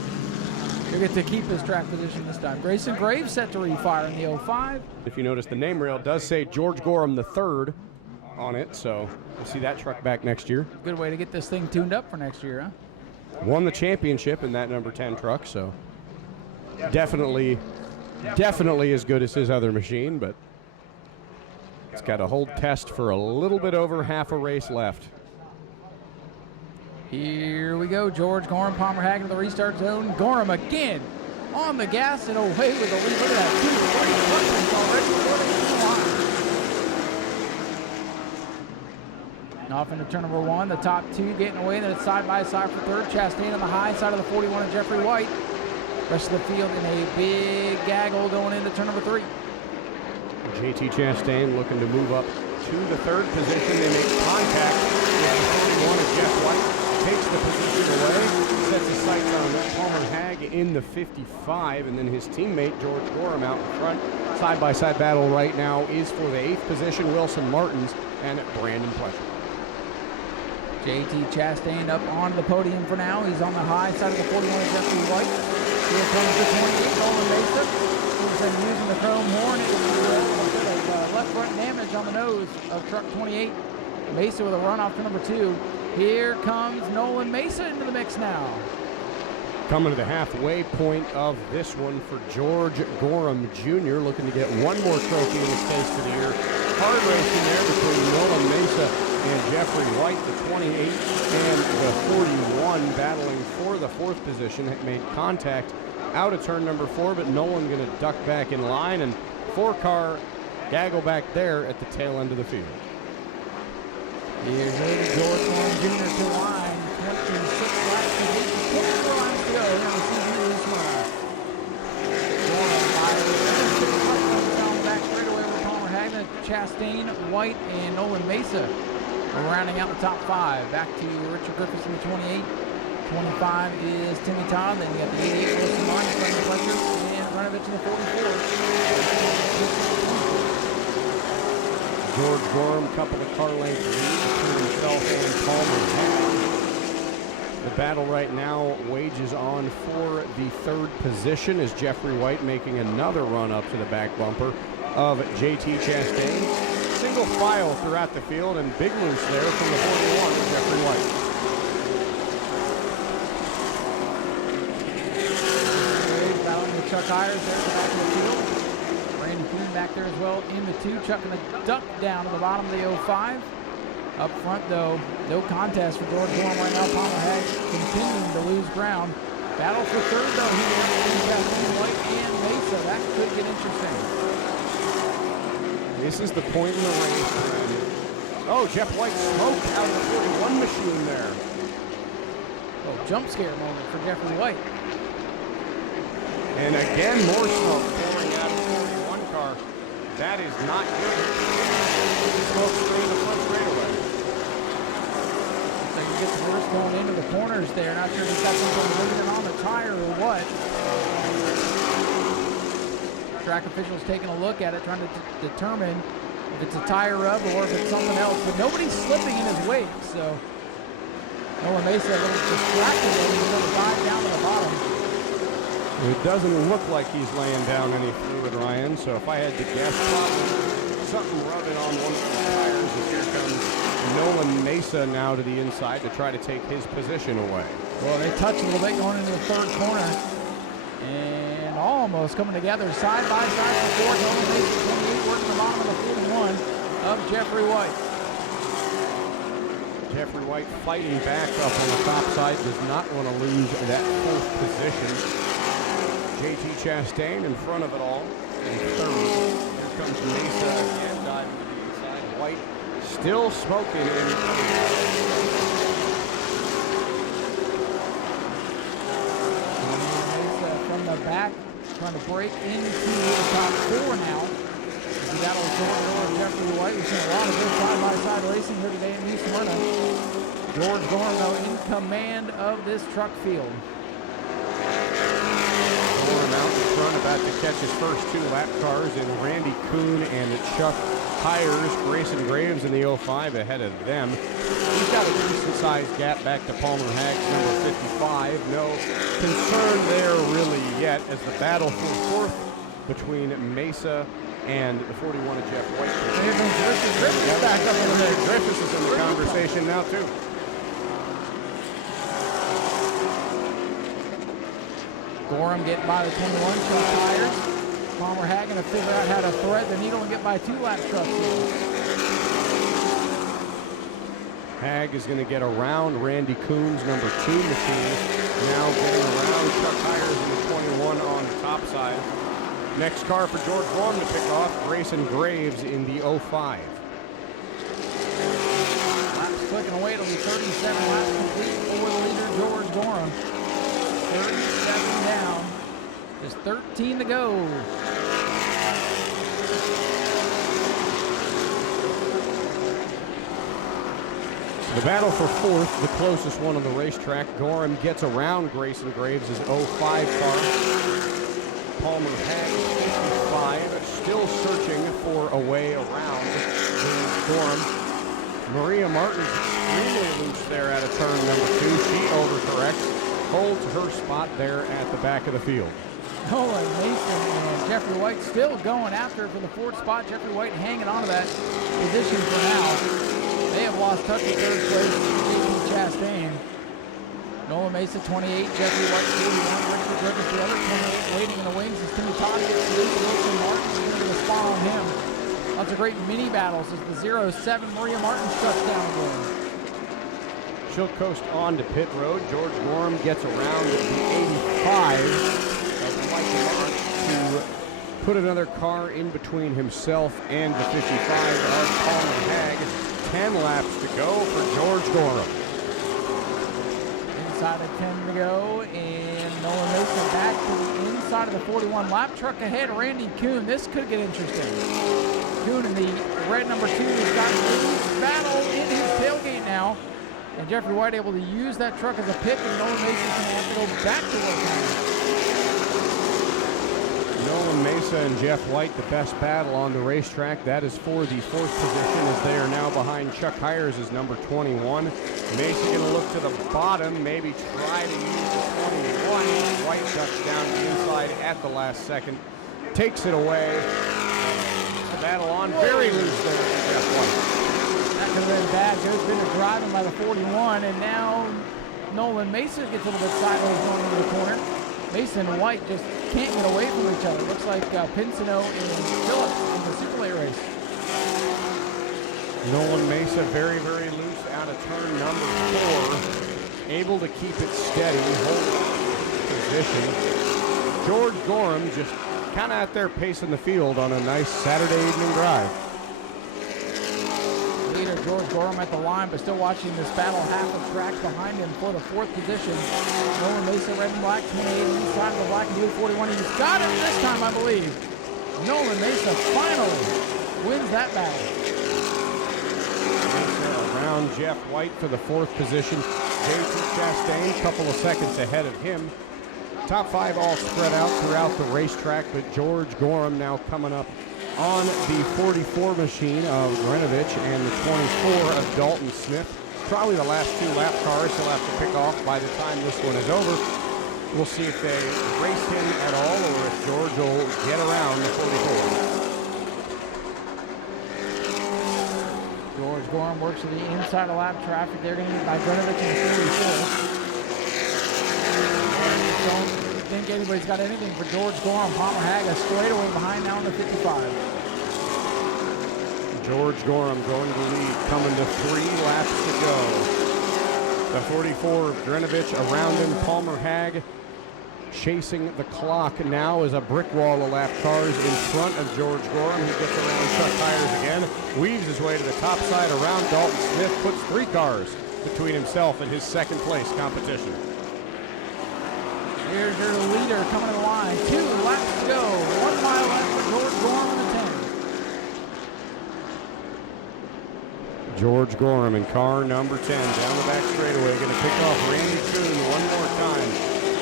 He'll get to keep his track position this time. Grayson Graves set to refire in the 05. If you notice, the name rail does say George Gorham III on it, so we'll see that truck back next year. Good way to get this thing tuned up for next year, huh? Won the championship in that number 10 truck, so definitely as good as his other machine, but it's got a hold test for a little bit over half a race left. Here we go. George Gorham, Palmer Hagen to the restart zone. Gorham again on the gas and away with the lead. Look at that. 2 off into turn number 1. The top 2 getting away. Then it's side by side for third. Chastain on the high side of the 41 and Jeffrey White. Rest of the field in a big gaggle going into turn number 3. JT Chastain looking to move up to the 3rd position. They make contact with the 41 of Jeff White. Takes the position away, sets his sights on Palmer Hag in the 55, and then his teammate George Gorham out in front. Side-by-side battle right now is for the 8th position, Wilson Martins and Brandon Pletcher. JT Chastain up on the podium for now. He's on the high side of the 41 of Jeffrey White. Here comes the 28, Nolan Mesa. He's using the chrome horn. It was left front damage on the nose of truck 28. Mesa with a run off to number 2. Here comes Nolan Mesa into the mix now. Coming to the halfway point of this one for George Gorham Jr. looking to get one more trophy in his case for the year. Hard racing there between Nolan Mesa and Jeffrey White, the 28 and the 41 battling for the 4th position. Made contact out of turn number 4, but Nolan going to duck back in line, and 4-car gaggle back there at the tail end of the field. Here's George Gorham Jr. to line. 26 laps to go. 24 laps to go here in the season in Smyrna. Gorham down the back straightaway over Palmer Hagen, Chastain, White, and Nolan Mesa. We're rounding out the top 5. Back to Richard Griffiths in the 28. 25 is Timmy Todd. Then you got the 88 Wilson Martin, Brendan Pletcher, and Runovich in the 44. George Gorham, couple of car lengths lead between himself and Palmer Hagen. The battle right now wages on for the 3rd position as Jeffrey White making another run up to the back bumper of JT Chastain. Single file throughout the field, and big loose there from the 41 of Jeffrey White. Battling with Chuck Hires there at the back of the field. Randy Kuhn back there as well in the 2. Chuck going to duck down to the bottom of the 05. Up front, though, no contest for George Gorham right now. Palmer Hag continuing to lose ground. Battle for 3rd, though, here between Chastain, White, and Mesa. That could get interesting. This is the point in the race. Oh, Jeff White smoked out of the 41 machine there. Oh, jump scare moment for Jeffrey White. And again, more smoke pouring out of the 41 car. That is not good. Smoke straight in the front straightaway. So you get the first going into the corners there. Not sure if he's got something limited on the tire or what. Track officials taking a look at it, trying to determine if it's a tire rub or if it's something else. But nobody's slipping in his wake, so Noah Mesa a little distracted there. He's going to dive down to the bottom. It doesn't look like he's laying down any fluid, Ryan, so if I had to guess, probably something rubbing on one of the tires. And here comes Nolan Mesa now to the inside to try to take his position away. Well, they touch a little bit going into the third corner. And almost coming together side by side for fourth. Nolan Mesa 28 working the bottom of the 41 of Jeffrey White. Jeffrey White fighting back up on the top side, does not want to lose that fourth position. JT Chastain in front of it all in third. Here comes Mesa again, diving to the inside. White still smoking in Mesa from the back, trying to break into the top four now. The battle is going over Jeffrey White. We've seen a lot of good side-by-side racing here today in New Smyrna. George Gorham, though, in command of this truck field. Gorham out in front, about to catch his first two lap cars in Randy Kuhn and Chuck Hires. Grayson Graves in the 05 ahead of them. He's got a decent-sized gap back to Palmer Hagg's number 55. No concern there really yet as the battle for fourth between Mesa and the 41 of Jeff White. Griffiths back up in there. Griffiths is in the conversation now, too. Gorham getting by the 21 truck tires. Palmer Hagg to figure out how to thread the needle and get by 2 laps truck. Hagg is going to get around Randy Coon's number 2 machine. Now getting around Chuck Tires in the 21 on the top side. Next car for George Gorham to pick off, Grayson Graves in the 05. Laps clicking away. It'll be 37 laps complete for the leader, George Gorham. 37 down. Just 13 to go. The battle for fourth, the closest one on the racetrack. Gorham gets around Grayson Graves' 05 car. Palmer Hagg 55, still searching for a way around Gorham. Maria Martin's extremely loose there at a turn number 2. She overcorrects, holds her spot there at the back of the field. Nolan Mason and Jeffrey White still going after it for the fourth spot. Jeffrey White hanging on to that position for now. They have lost touch of third place with JP Chastain. Nolan Mesa 28, Jeffrey White 41, Richard Griffiths the other 28, waiting in the wings as Timmy Todd gets loose. Wilson Martin is going to get a spot on him. Lots of great mini battles as the 07 Maria Martin struts down again. She'll coast on to pit road. George Gorham gets around the 85 of Mike Mark to put another car in between himself and the 55 of Palmer Hagg. 10 laps to go for George Gorham. Inside of 10 to go, and Nolan Mason back to the inside of the 41 lap truck ahead. Randy Kuhn. This could get interesting. Kuhn in the red number 2 has got a battle in his tailgate now. And Jeffrey White able to use that truck as a pick, and Nolan Mason's going to have to go back to work. Nolan Mesa and Jeff White, the best battle on the racetrack. That is for the fourth position as they are now behind Chuck Hires as number 21. Mesa going to look to the bottom, maybe try to use the 21. White ducks down to the inside at the last second, takes it away. The battle on very loose there for Jeff White. That could have been bad. Joe's been driving by the 41, and now Nolan Mesa gets a little bit sideways going into the corner. Mason and White just can't get away from each other. Looks like Pinsino and Phillips in the Super Late race. Nolan Mesa very, very loose out of turn number 4. Able to keep it steady, hold position. George Gorham just kind of out there pacing the field on a nice Saturday evening drive. Leader George Gorham at the line, but still watching this battle half a track behind him for the fourth position. Nolan Mesa, red and black, 28 inside of the black and blue 41. He's got it this time, I believe. Nolan Mesa finally wins that battle. Mesa around Jeff White for the fourth position. Jason Chastain, a couple of seconds ahead of him. Top 5 all spread out throughout the racetrack, but George Gorham now coming up on the 44 machine of Grenovich and the 24 of Dalton Smith. probably the last 2 lap cars he'll have to pick off by the time this one is over. We'll see if they race him at all or if George will get around the 44. George Gorham works to the inside of lap traffic. They're going to get by Grunovich in 44. Don't think anybody's got anything for George Gorham. Palmer Hag a straightaway behind now in the 55. George Gorham going to lead, coming to 3 laps to go. The 44 of Grunovich around him. Palmer Hag chasing the clock now as a brick wall of lap cars in front of George Gorham. He gets around Chuck Tires again, weaves his way to the top side around Dalton Smith, puts 3 cars between himself and his second place competition. Here's your leader coming to the line. 2 laps to go. 1 mile left for George Gorham in the 10. George Gorham in car number 10 down the back straightaway, going to pick off Randy Kuhn one more time.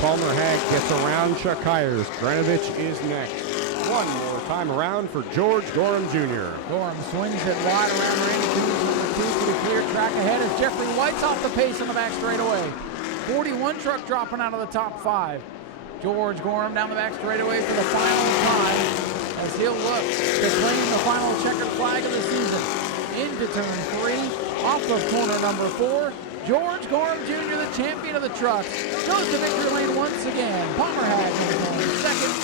Palmer Hag gets around Chuck Hires. Granovich is next. One more time around for George Gorham Jr. Gorham swings it wide around Randy Kuhn's number 2 for the clear track ahead as Jeffrey White's off the pace on the back straightaway. 41 truck dropping out of the top 5. George Gorham down the back straightaway for the final time as he'll look to claim the final checkered flag of the season. Into turn 3, off of corner number 4. George Gorham Jr., the champion of the trucks, goes to victory lane once again. Palmer Hag in second.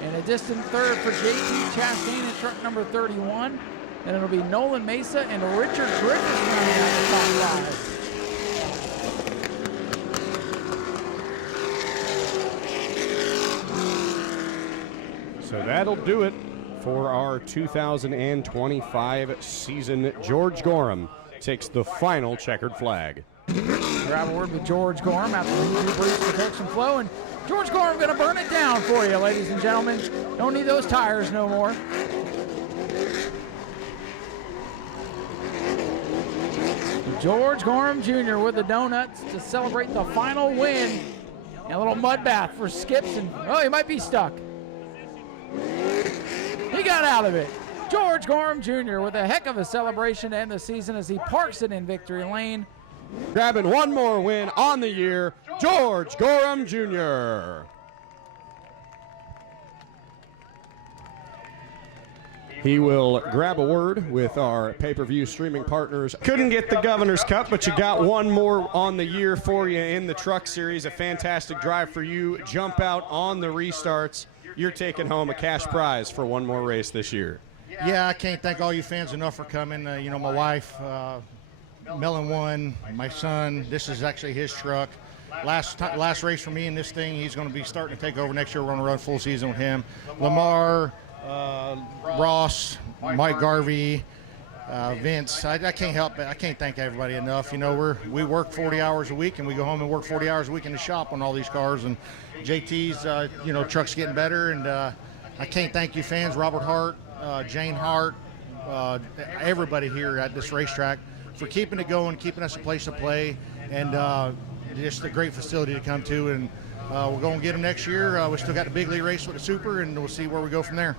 And a distant third for JT Chastain in truck number 31. And it'll be Nolan Mesa and Richard Griffiths running out the top 5. So that'll do it for our 2025 season. George Gorham takes the final checkered flag. Grab a word with George Gorham after the debrief for Coach and Flow, and George Gorham going to burn it down for you, ladies and gentlemen. Don't need those tires no more. George Gorham Jr. with the donuts to celebrate the final win. And a little mud bath for Skips, and oh, he might be stuck. He got out of it. George Gorham Jr. with a heck of a celebration to end the season as he parks it in victory lane. Grabbing one more win on the year, George Gorham Jr. He will grab a word with our pay-per-view streaming partners. Couldn't get the Governor's Cup, but you got one more on the year for you in the Truck Series. A fantastic drive for you. Jump out on the restarts. You're taking home a cash prize for one more race this year. Yeah, I can't thank all you fans enough for coming. My wife, Melon won, my son, this is actually his truck. Last race for me in this thing. He's going to be starting to take over next year. We're going to run full season with him. Lamar, Ross, Mike Garvey, Vince. I can't help it. I can't thank everybody enough. We work 40 hours a week, and we go home and work 40 hours a week in the shop on all these cars. And JT's, truck's getting better. And I can't thank you fans, Robert Hart, Jane Hart, everybody here at this racetrack for keeping it going, keeping us a place to play, and just a great facility to come to. And we're going to get them next year. We still got the big league race with the Super, and we'll see where we go from there.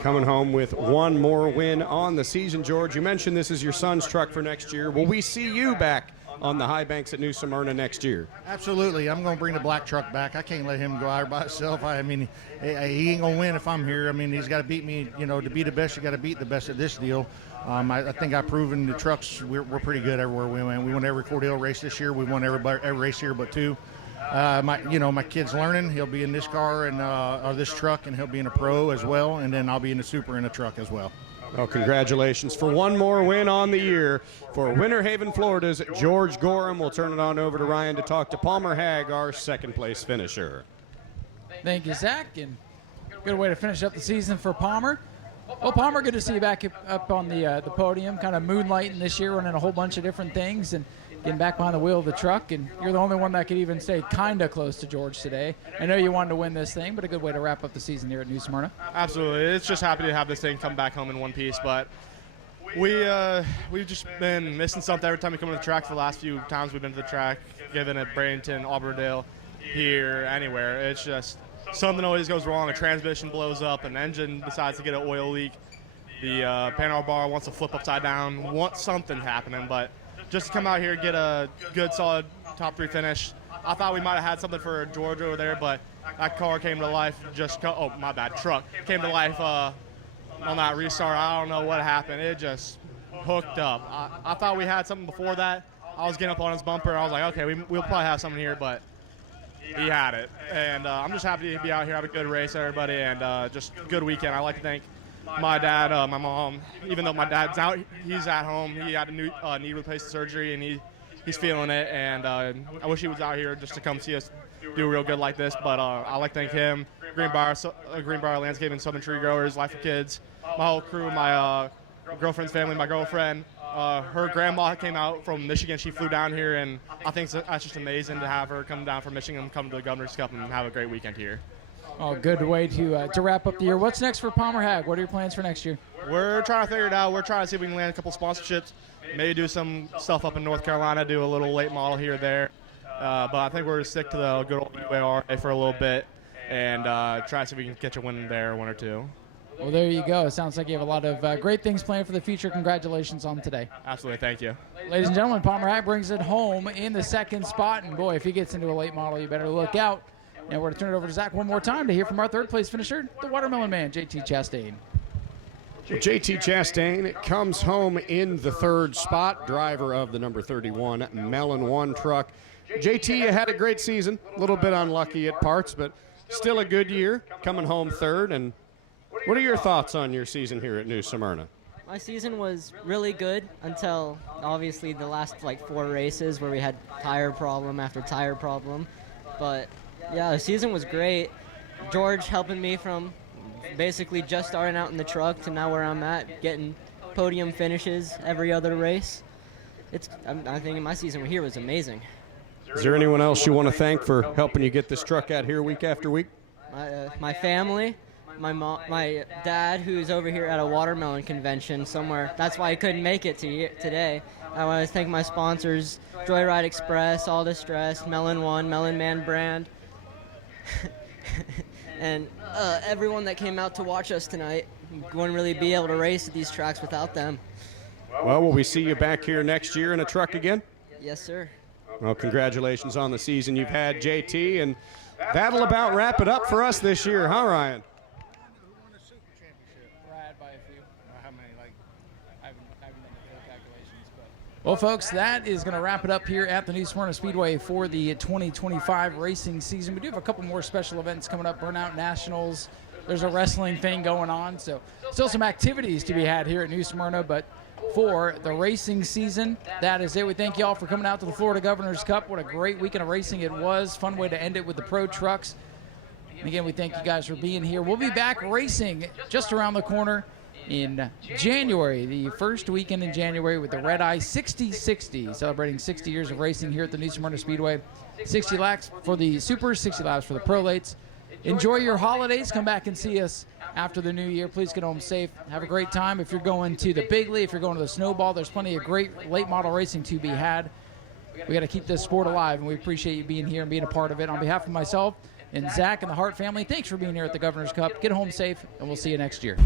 Coming home with one more win on the season, George. You mentioned this is your son's truck for next year. Will we see you back on the high banks at New Smyrna next year? Absolutely. I'm going to bring the black truck back. I can't let him go out by himself. He ain't going to win if I'm here. He's got to beat me. To be the best, you got to beat the best at this deal. I think I've proven the trucks, we're pretty good everywhere we went. We won every Cordell race this year. We won every race here but 2. My kid's learning. He'll be in this car or this truck, and he'll be in a pro as well. And then I'll be in the Super in a truck as well. Well, congratulations for one more win on the year for Winter Haven, Florida's George Gorham. We'll turn it on over to Ryan to talk to Palmer Hag, our second place finisher. Thank you, Zach, and good way to finish up the season for Palmer. Well, Palmer, good to see you back up on the podium, kind of moonlighting this year, running a whole bunch of different things and getting back behind the wheel of the truck. And you're the only one that could even stay kind of close to George today. I know you wanted to win this thing, but a good way to wrap up the season here at New Smyrna. Absolutely. It's just happy to have this thing come back home in one piece, but we've just been missing something every time we come to the track. For the last few times we've been to the track, given at Bradenton, Auburndale, here, anywhere. It's just something always goes wrong. A transmission blows up, an engine decides to get an oil leak, the panel bar wants to flip upside down, wants something happening, but just to come out here and get a good, solid top 3 finish. I thought we might have had something for George over there, but that car came to life. Oh, my bad, truck came to life on that restart. I don't know what happened. It just hooked up. I thought we had something before that. I was getting up on his bumper. I was like, okay, we'll probably have something here, but he had it. And I'm just happy to be out here, have a good race, everybody, and just a good weekend. I'd like to thank my dad, my mom. Even though my dad's out, he's at home. He had a knee replacement surgery, and he's feeling it. And I wish he was out here just to come see us do real good like this. But I'd like to thank him, Greenbrier Landscaping, Southern Tree Growers, Life for Kids, my whole crew, my girlfriend's family, my girlfriend. Her grandma came out from Michigan. She flew down here, and I think that's just amazing to have her come down from Michigan, come to the Governor's Cup, and have a great weekend here. Oh, good way to wrap up the year. What's next for Palmer Hag? What are your plans for next year? We're trying to figure it out. We're trying to see if we can land a couple sponsorships, maybe do some stuff up in North Carolina, do a little late model here or there. But I think we're going to stick to the good old UAR for a little bit and try to see if we can catch a win there, 1 or 2. Well, there you go. It sounds like you have a lot of great things planned for the future. Congratulations on today. Absolutely. Thank you. Ladies and gentlemen, Palmer Hag brings it home in the 2nd spot. And, boy, if he gets into a late model, you better look out. And we're going to turn it over to Zach one more time to hear from our 3rd place finisher, the Watermelon Man, JT Chastain. Well, JT Chastain comes home in the 3rd spot, driver of the number 31 Melon 1 truck. JT had a great season, a little bit unlucky at parts, but still a good year, coming home 3rd. And what are your thoughts on your season here at New Smyrna? My season was really good until obviously the last 4 races where we had tire problem after tire problem. But yeah, the season was great. George helping me from basically just starting out in the truck to now where I'm at, getting podium finishes every other race. I think my season here was amazing. Is there anyone else you want to thank for helping you get this truck out here week after week? My family, my mom, my dad, who's over here at a watermelon convention somewhere. That's why I couldn't make it today. I want to thank my sponsors, Joyride Express, All Distress, Melon One, Melon Man brand, and everyone that came out to watch us tonight. Wouldn't really be able to race at these tracks without them. Well, will we see you back here next year in a truck again? Yes, sir. Well, congratulations on the season you've had, JT, and that'll about wrap it up for us this year, huh, Ryan? Well, folks, that is going to wrap it up here at the New Smyrna Speedway for the 2025 racing season. We do have a couple more special events coming up, Burnout Nationals. There's a wrestling thing going on, so still some activities to be had here at New Smyrna, but for the racing season, that is it. We thank you all for coming out to the Florida Governor's Cup. What a great weekend of racing it was. Fun way to end it with the pro trucks. And again, we thank you guys for being here. We'll be back racing just around the corner in January, the first weekend in January, with the Red Eye 60-60, celebrating 60 years of racing here at the New Smyrna Speedway. 60 laps for the Supers, 60 laps for the Pro Lates. Enjoy your holidays. Come back and see us after the new year. Please get home safe. Have a great time. If you're going to the Bigley, if you're going to the Snowball, there's plenty of great late model racing to be had. We got to keep this sport alive, and we appreciate you being here and being a part of it. On behalf of myself and Zach and the Hart family, thanks for being here at the Governor's Cup. Get home safe, and we'll see you next year.